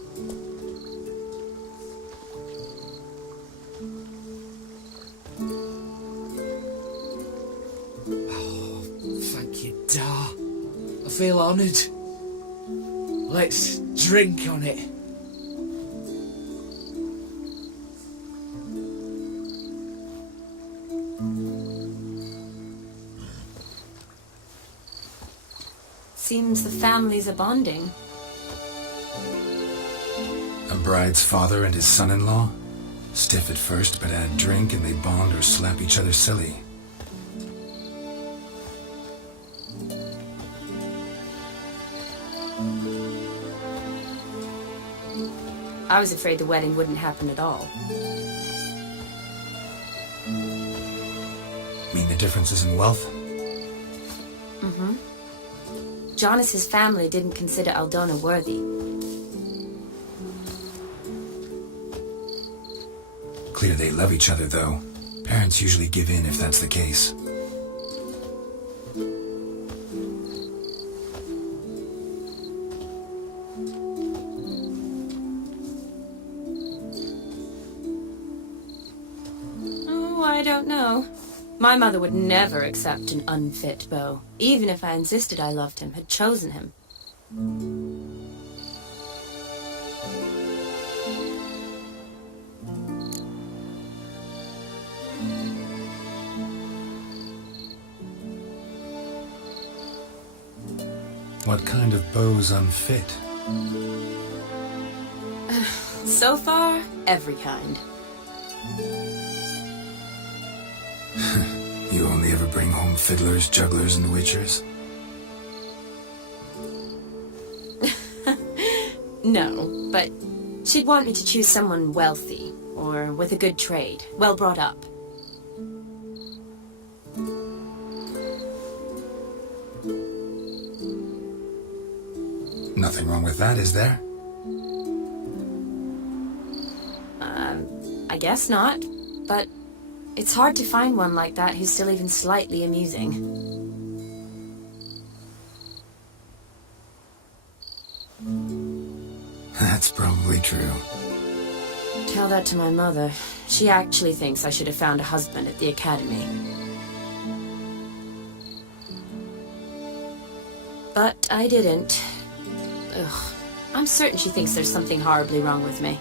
Thank you, Dar. I feel honoured. Let's drink on it. Seems the families are bonding. A bride's father and his son-in-law? Stiff at first, but add drink and they bond or slap each other silly. I was afraid the wedding wouldn't happen at all. Mean the differences in wealth? Mm-hmm. Jonas's family didn't consider Aldona worthy. Clear they love each other, though. Parents usually give in if that's the case. Oh, I don't know. My mother would never accept an unfit beau, even if I insisted I loved him, had chosen him. What kind of bow's unfit? So far, every kind. You only ever bring home fiddlers, jugglers, and witchers? No, but she'd want me to choose someone wealthy, or with a good trade, well brought up. Nothing wrong with that, is there? I guess not, but it's hard to find one like that who's still even slightly amusing. That's probably true. Tell that to my mother. She actually thinks I should have found a husband at the academy. But I didn't. Ugh. I'm certain she thinks there's something horribly wrong with me.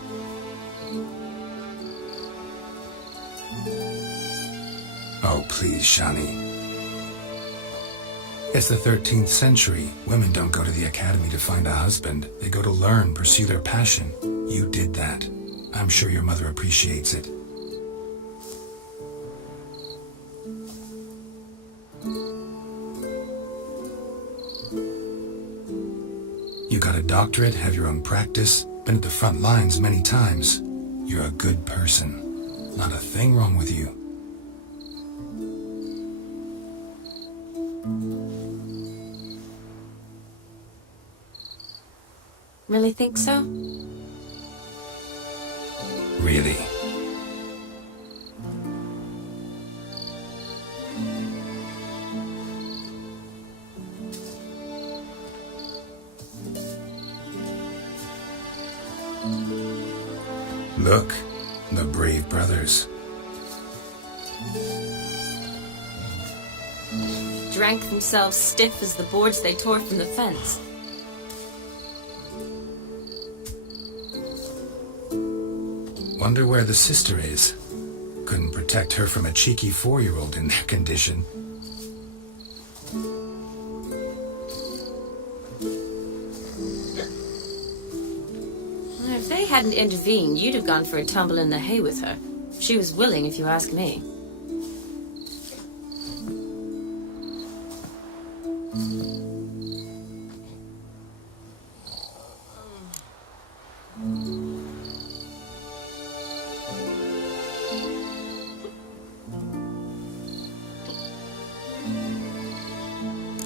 Oh, please, Shani. It's the 13th century. Women don't go to the academy to find a husband. They go to learn, pursue their passion. You did that. I'm sure your mother appreciates it. You got a doctorate, have your own practice, been at the front lines many times. You're a good person. Not a thing wrong with you. Really think so? Really? Look, the brave brothers. Drank themselves stiff as the boards they tore from the fence. Wonder where the sister is. Couldn't protect her from a cheeky 4-year-old in their condition. If they hadn't intervened, you'd have gone for a tumble in the hay with her. She was willing, if you ask me.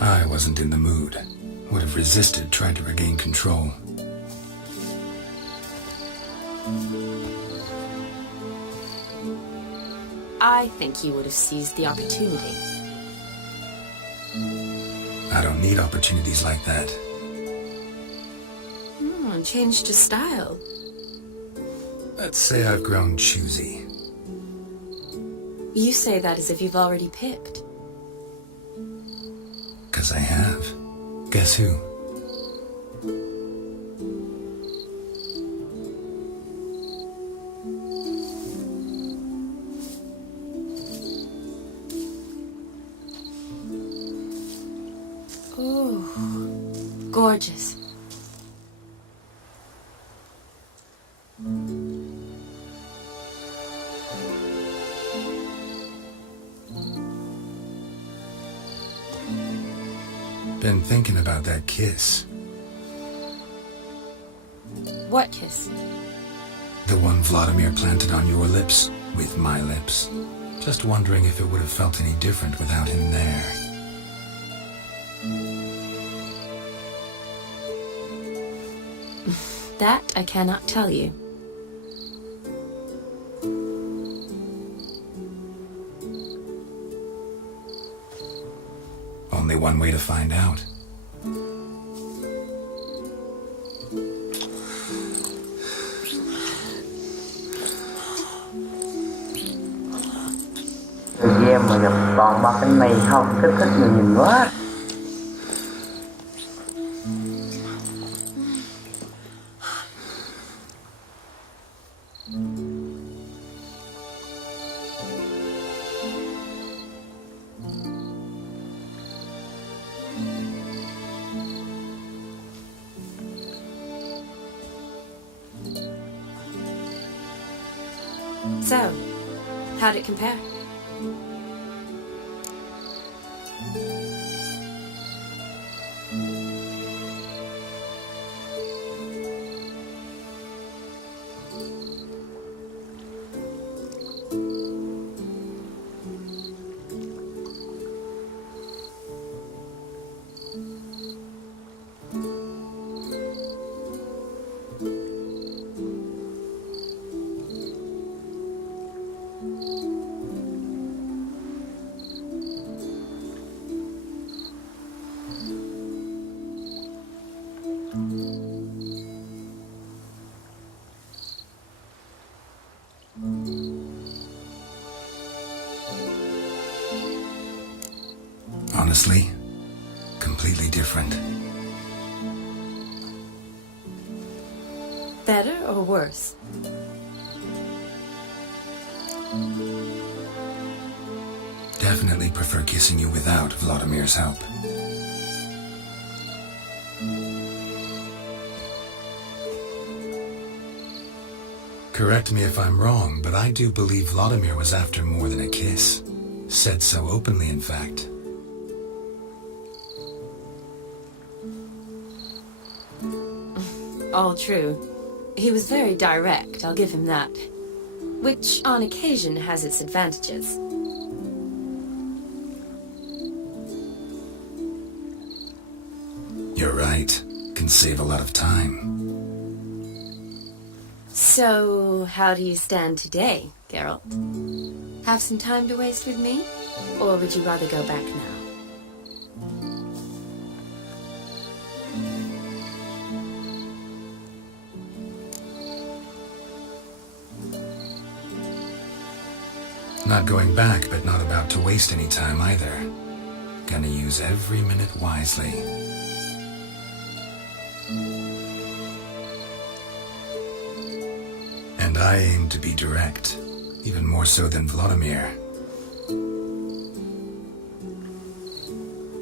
I wasn't in the mood. Would have resisted, tried to regain control. I think you would have seized the opportunity. I don't need opportunities like that. Changed your style. Let's say I've grown choosy. You say that as if you've already picked. 'Cause I have. Guess who? Oh, gorgeous. Been thinking about that kiss. What kiss? The one Vladimir planted on your lips with my lips. Just wondering if it would have felt any different without him there. That I cannot tell you. Only one way to find out. Người em mà gặp toàn ba cái này không kích thích người nhìn quá. So, how'd it compare? Honestly, completely different. Better or worse? Definitely prefer kissing you without Vladimir's help. Correct me if I'm wrong, but I do believe Vladimir was after more than a kiss. Said so openly, in fact. All true. He was very direct, I'll give him that. Which, on occasion, has its advantages. You're right. Can save a lot of time. So, how do you stand today, Geralt? Have some time to waste with me? Or would you rather go back now? Not going back, but not about to waste any time either. Gonna use every minute wisely. And I aim to be direct, even more so than Vladimir.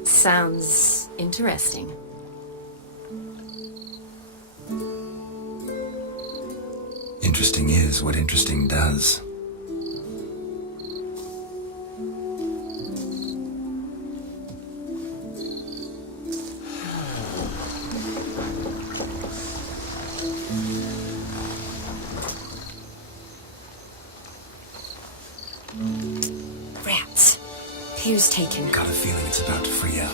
Sounds interesting. Interesting is what interesting does. Rats. Who's taken? Got a feeling it's about to free up.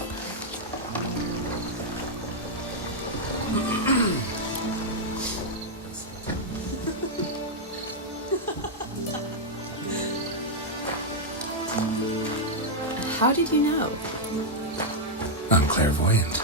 How did you know? I'm clairvoyant.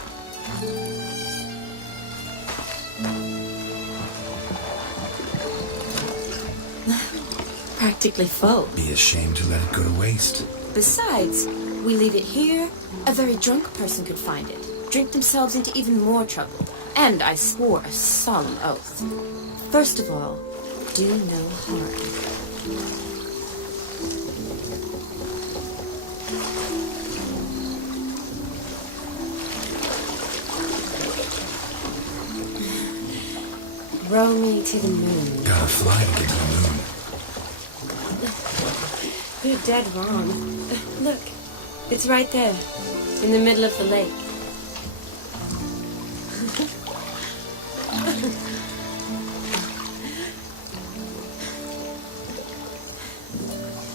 Practically full. Be ashamed to let it go to waste. Besides, we leave it here, a very drunk person could find it, drink themselves into even more trouble. And I swore a solemn oath. First of all, do no harm. Row me to the moon. Gotta fly to get to the moon. You're dead wrong. Look, it's right there, in the middle of the lake.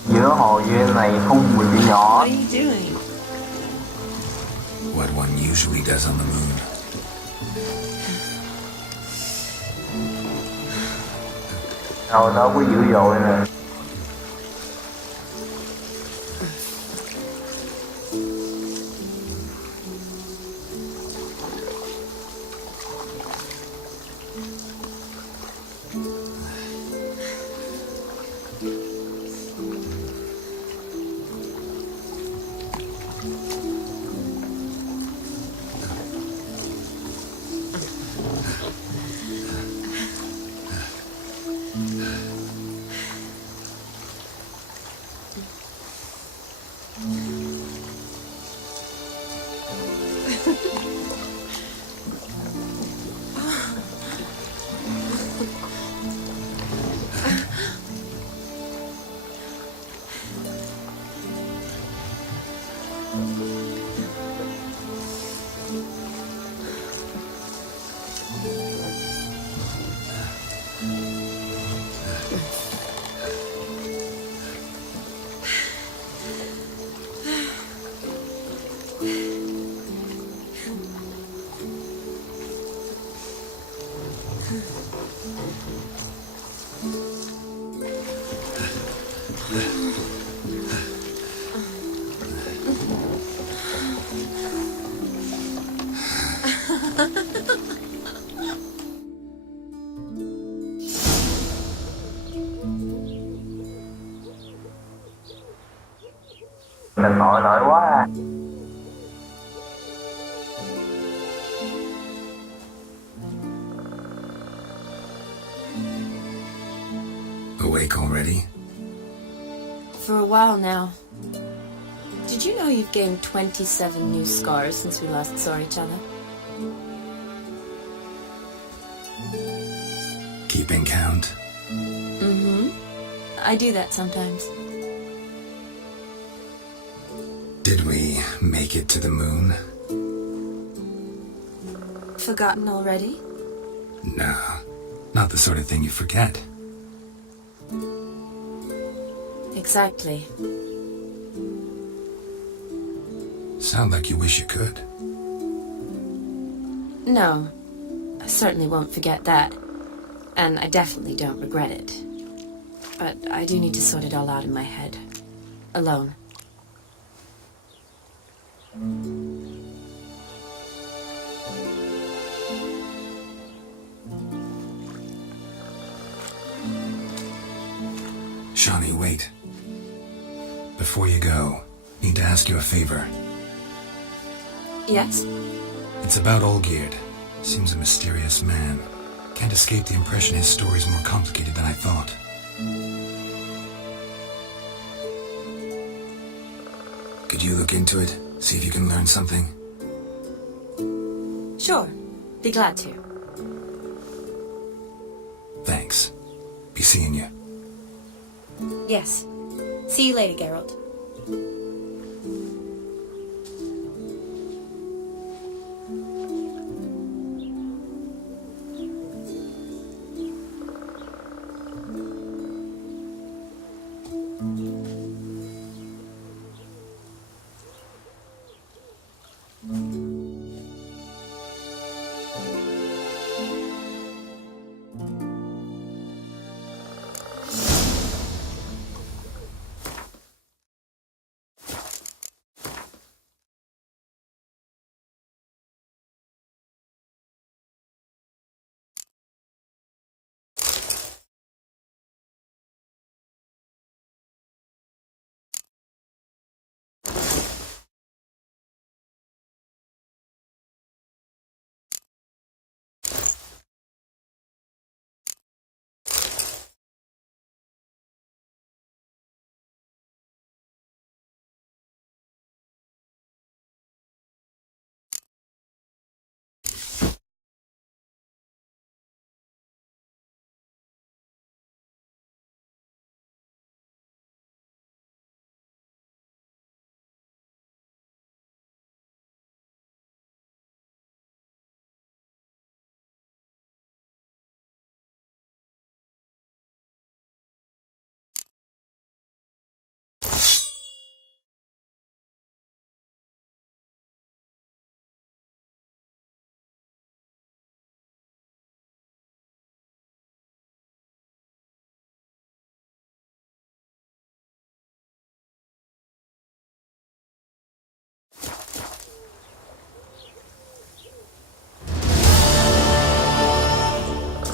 Giữa hồ duyên này không một gì nhỏ. What are you doing? What one usually does on the moon. Đâu nó có dữ dội nè. Mình tội lỗi quá à. Awake already? For a while now. Did you know you've gained 27 new scars since we last saw each other? Keeping count? Mm-hmm. I do that sometimes. Did we make it to the moon? Forgotten already? No, not the sort of thing you forget. Exactly. Sound like you wish you could. No, I certainly won't forget that. And I definitely don't regret it. But I do need to sort it all out in my head. Alone. Shawnee, wait. Before you go, need to ask you a favor. Yes? It's about Olgierd. Seems a mysterious man. Can't escape the impression his story's more complicated than I thought. Could you look into it? See if you can learn something? Sure. Be glad to. Thanks. Be seeing you. Yes. See you later, Geralt.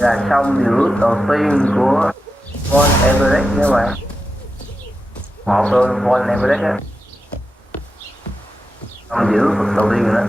Là xong điều ước đầu tiên của Von Everest các bạn. Một đôi Von Everest á. Xong điều ước đầu tiên rồi đó.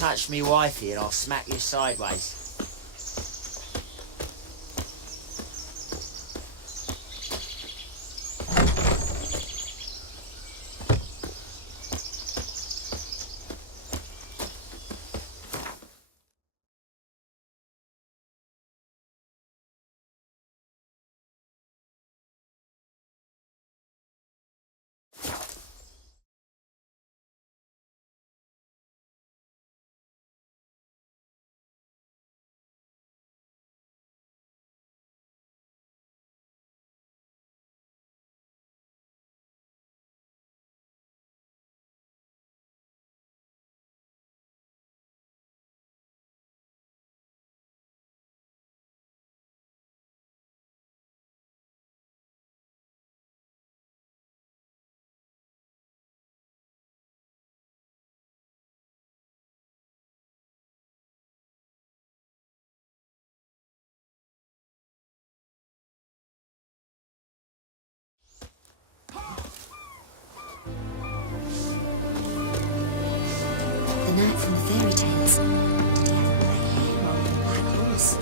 Touch me wifey and I'll smack you sideways.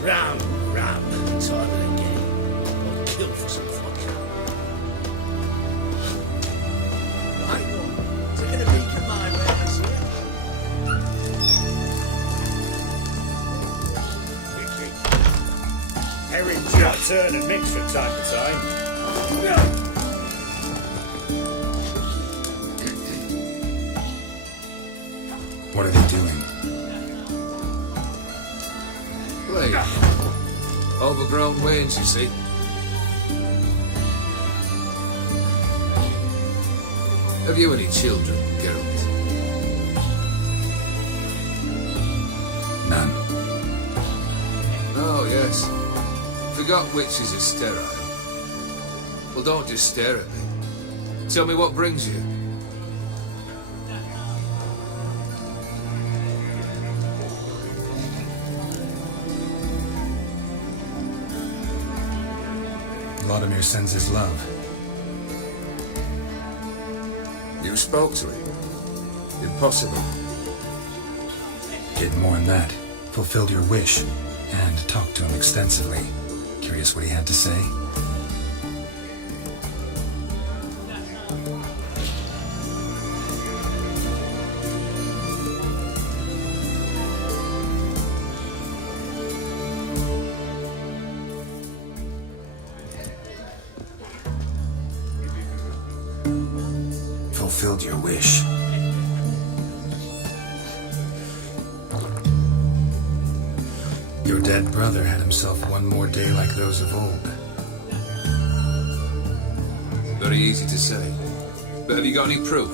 Round, time and again. I'll kill for some vodka. Right, taking a peek at my wares here. Herring jar turn and mix from time to time. What are they doing? Play. Overgrown wains, you see. Have you any children, Geralt? None. Oh, yes. Forgot witches are sterile. Well, don't just stare at me. Tell me what brings you. Vladimir sends his love. You spoke to him? Impossible. Did more than that. Fulfilled your wish. And talked to him extensively. Curious what he had to say? Fulfilled your wish. Your dead brother had himself one more day like those of old. Very easy to say. But have you got any proof?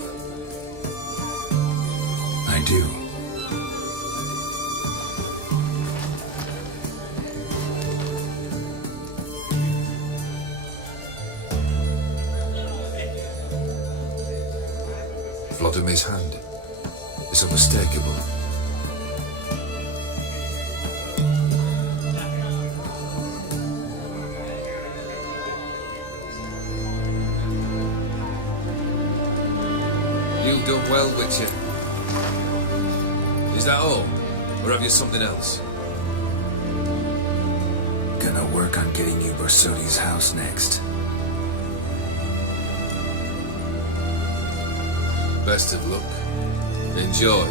I do. Vladimir's hand. It's unmistakable. You've done well, Witcher. Is that all? Or have you something else? Gonna work on getting you Borsodi's house next. Best of luck. Enjoy.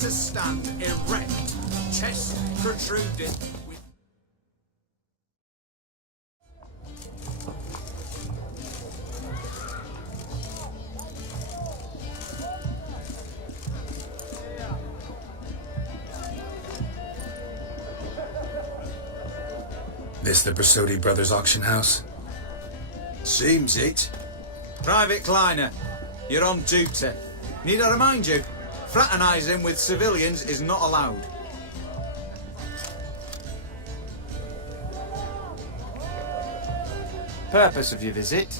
To stand erect, chest protruding. This the Borsodi Brothers auction house? Seems it. Private Kleiner, you're on duty. Need I remind you? Fraternising with civilians is not allowed. Purpose of your visit?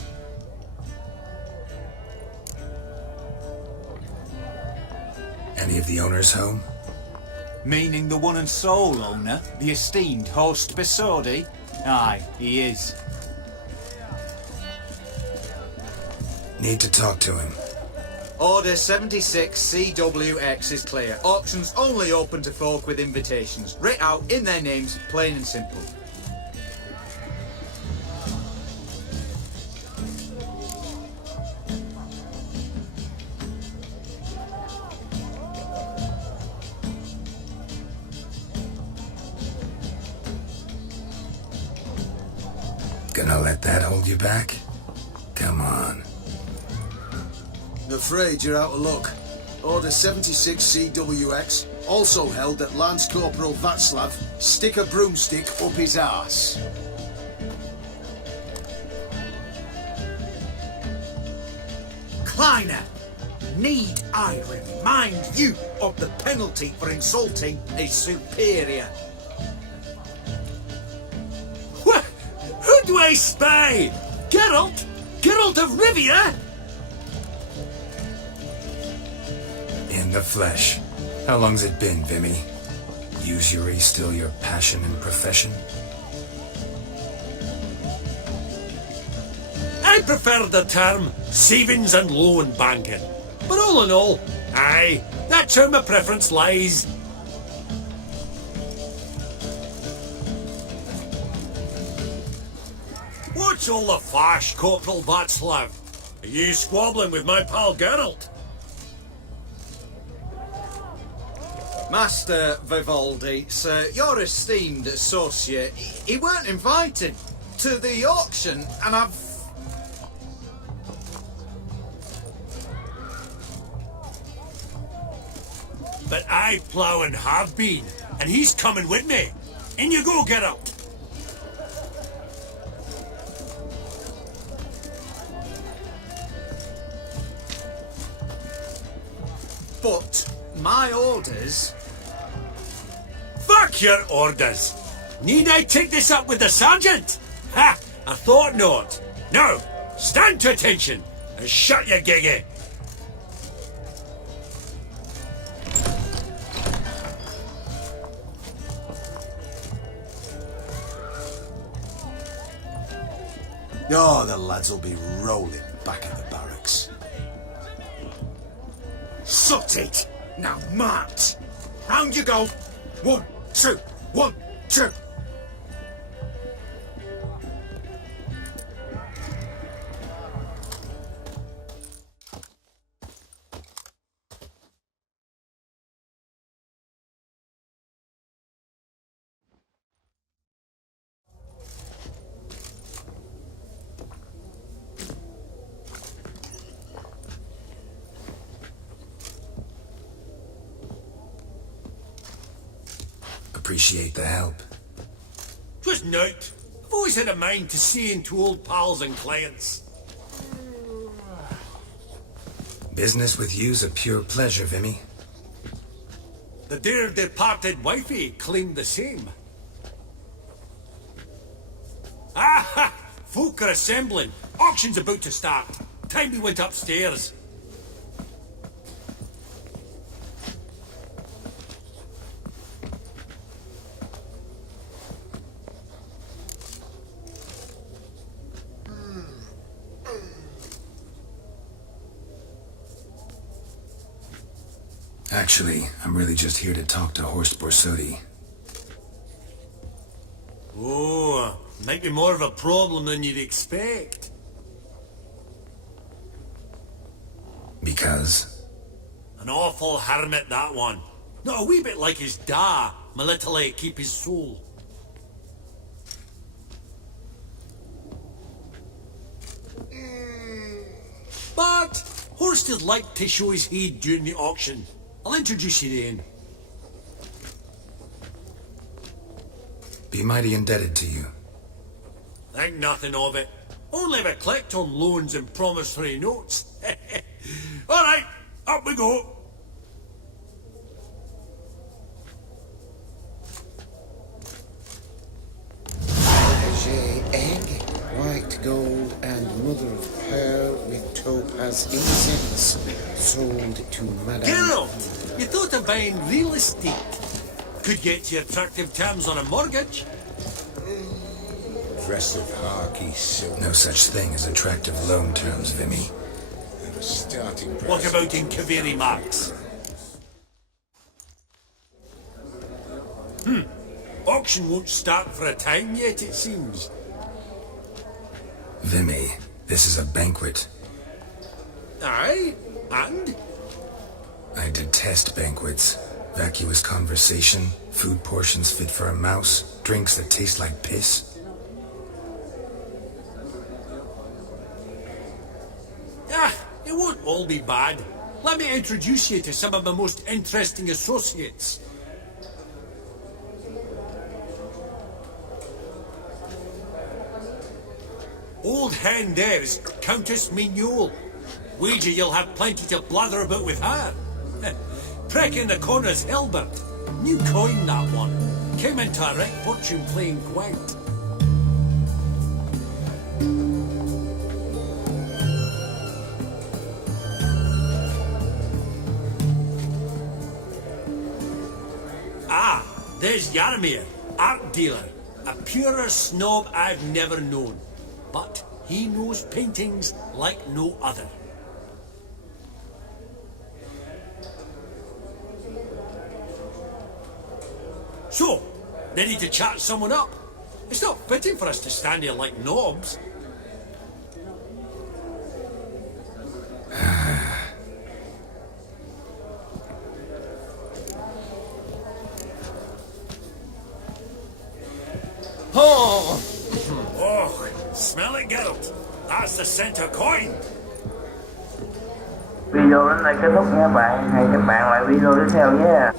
Any of the owners home? Meaning the one and sole owner, the esteemed host Borsodi? Aye, he is. Need to talk to him. Order 76 CWX is clear. Auctions only open to folk with invitations. Writ out in their names, plain and simple. Gonna let that hold you back? Come on. I'm afraid you're out of luck. Order 76 CWX, also held that Lance Corporal Václav stick a broomstick up his arse. Kleiner! Need I remind you of the penalty for insulting a superior? Who do I spy? Geralt? Geralt of Rivia? In the flesh. How long's it been, Vimy? Usury still your passion and profession? I prefer the term savings and loan banking. But all in all, aye, that's where my preference lies. What's all the fash, Corporal Václav? Are you squabbling with my pal Geralt? Master Vivaldi, sir, your esteemed associate, he weren't invited to the auction, and I've... But I plough and have been, and he's coming with me. In you go, Geralt. But my orders... Fuck your orders! Need I take this up with the sergeant? Ha! I thought not. Now, stand to attention and shut your giggy. Oh, the lads will be rolling back at the barracks. Sot it! Now march! Round you go! 1, 2, 1, 2! Appreciate the help. 'Twas nought. I've always had a mind to see into old pals and clients. Business with you's a pure pleasure, Vimy. The dear departed wifey claimed the same. Ah! Folk are assembling. Auction's about to start. Time we went upstairs. Actually, I'm really just here to talk to Horst Borsodi. Oh, might be more of a problem than you'd expect. Because? An awful hermit, that one. Not a wee bit like his da, my little keep his soul. But Horst would like to show his head during the auction. I'll introduce you then. Be mighty indebted to you. Think nothing of it. Only ever clicked on loans and promissory notes. All right, up we go. Egg, white gold, and mother of pearl with topaz incense, sold to Madame. Geralt, you thought of buying real estate. Could get you attractive terms on a mortgage. Aggressive harky silver. No such thing as attractive loan terms, Vimy. Starting price. What about in Kaveri marks? Auction won't start for a time yet, it seems. Vimy, this is a banquet. Aye, and? I detest banquets. Vacuous conversation, food portions fit for a mouse, drinks that taste like piss. It won't all be bad. Let me introduce you to some of my most interesting associates. Old hen there is Countess Mignol. Wager you'll have plenty to blather about with her. Prick in the corner's Hilbert. New coin, that one. Came into a wreck fortune playing Gwent. Ah, there's Yarmir, art dealer. A purer snob I've never known. But he knows paintings like no other. So, ready to chat someone up? It's not fitting for us to stand here like knobs. Oh! Oh, smell it, Geralt. That's the center coin. Video đến đây kết thúc nha bạn. Hẹn các bạn lại video tiếp theo nhé.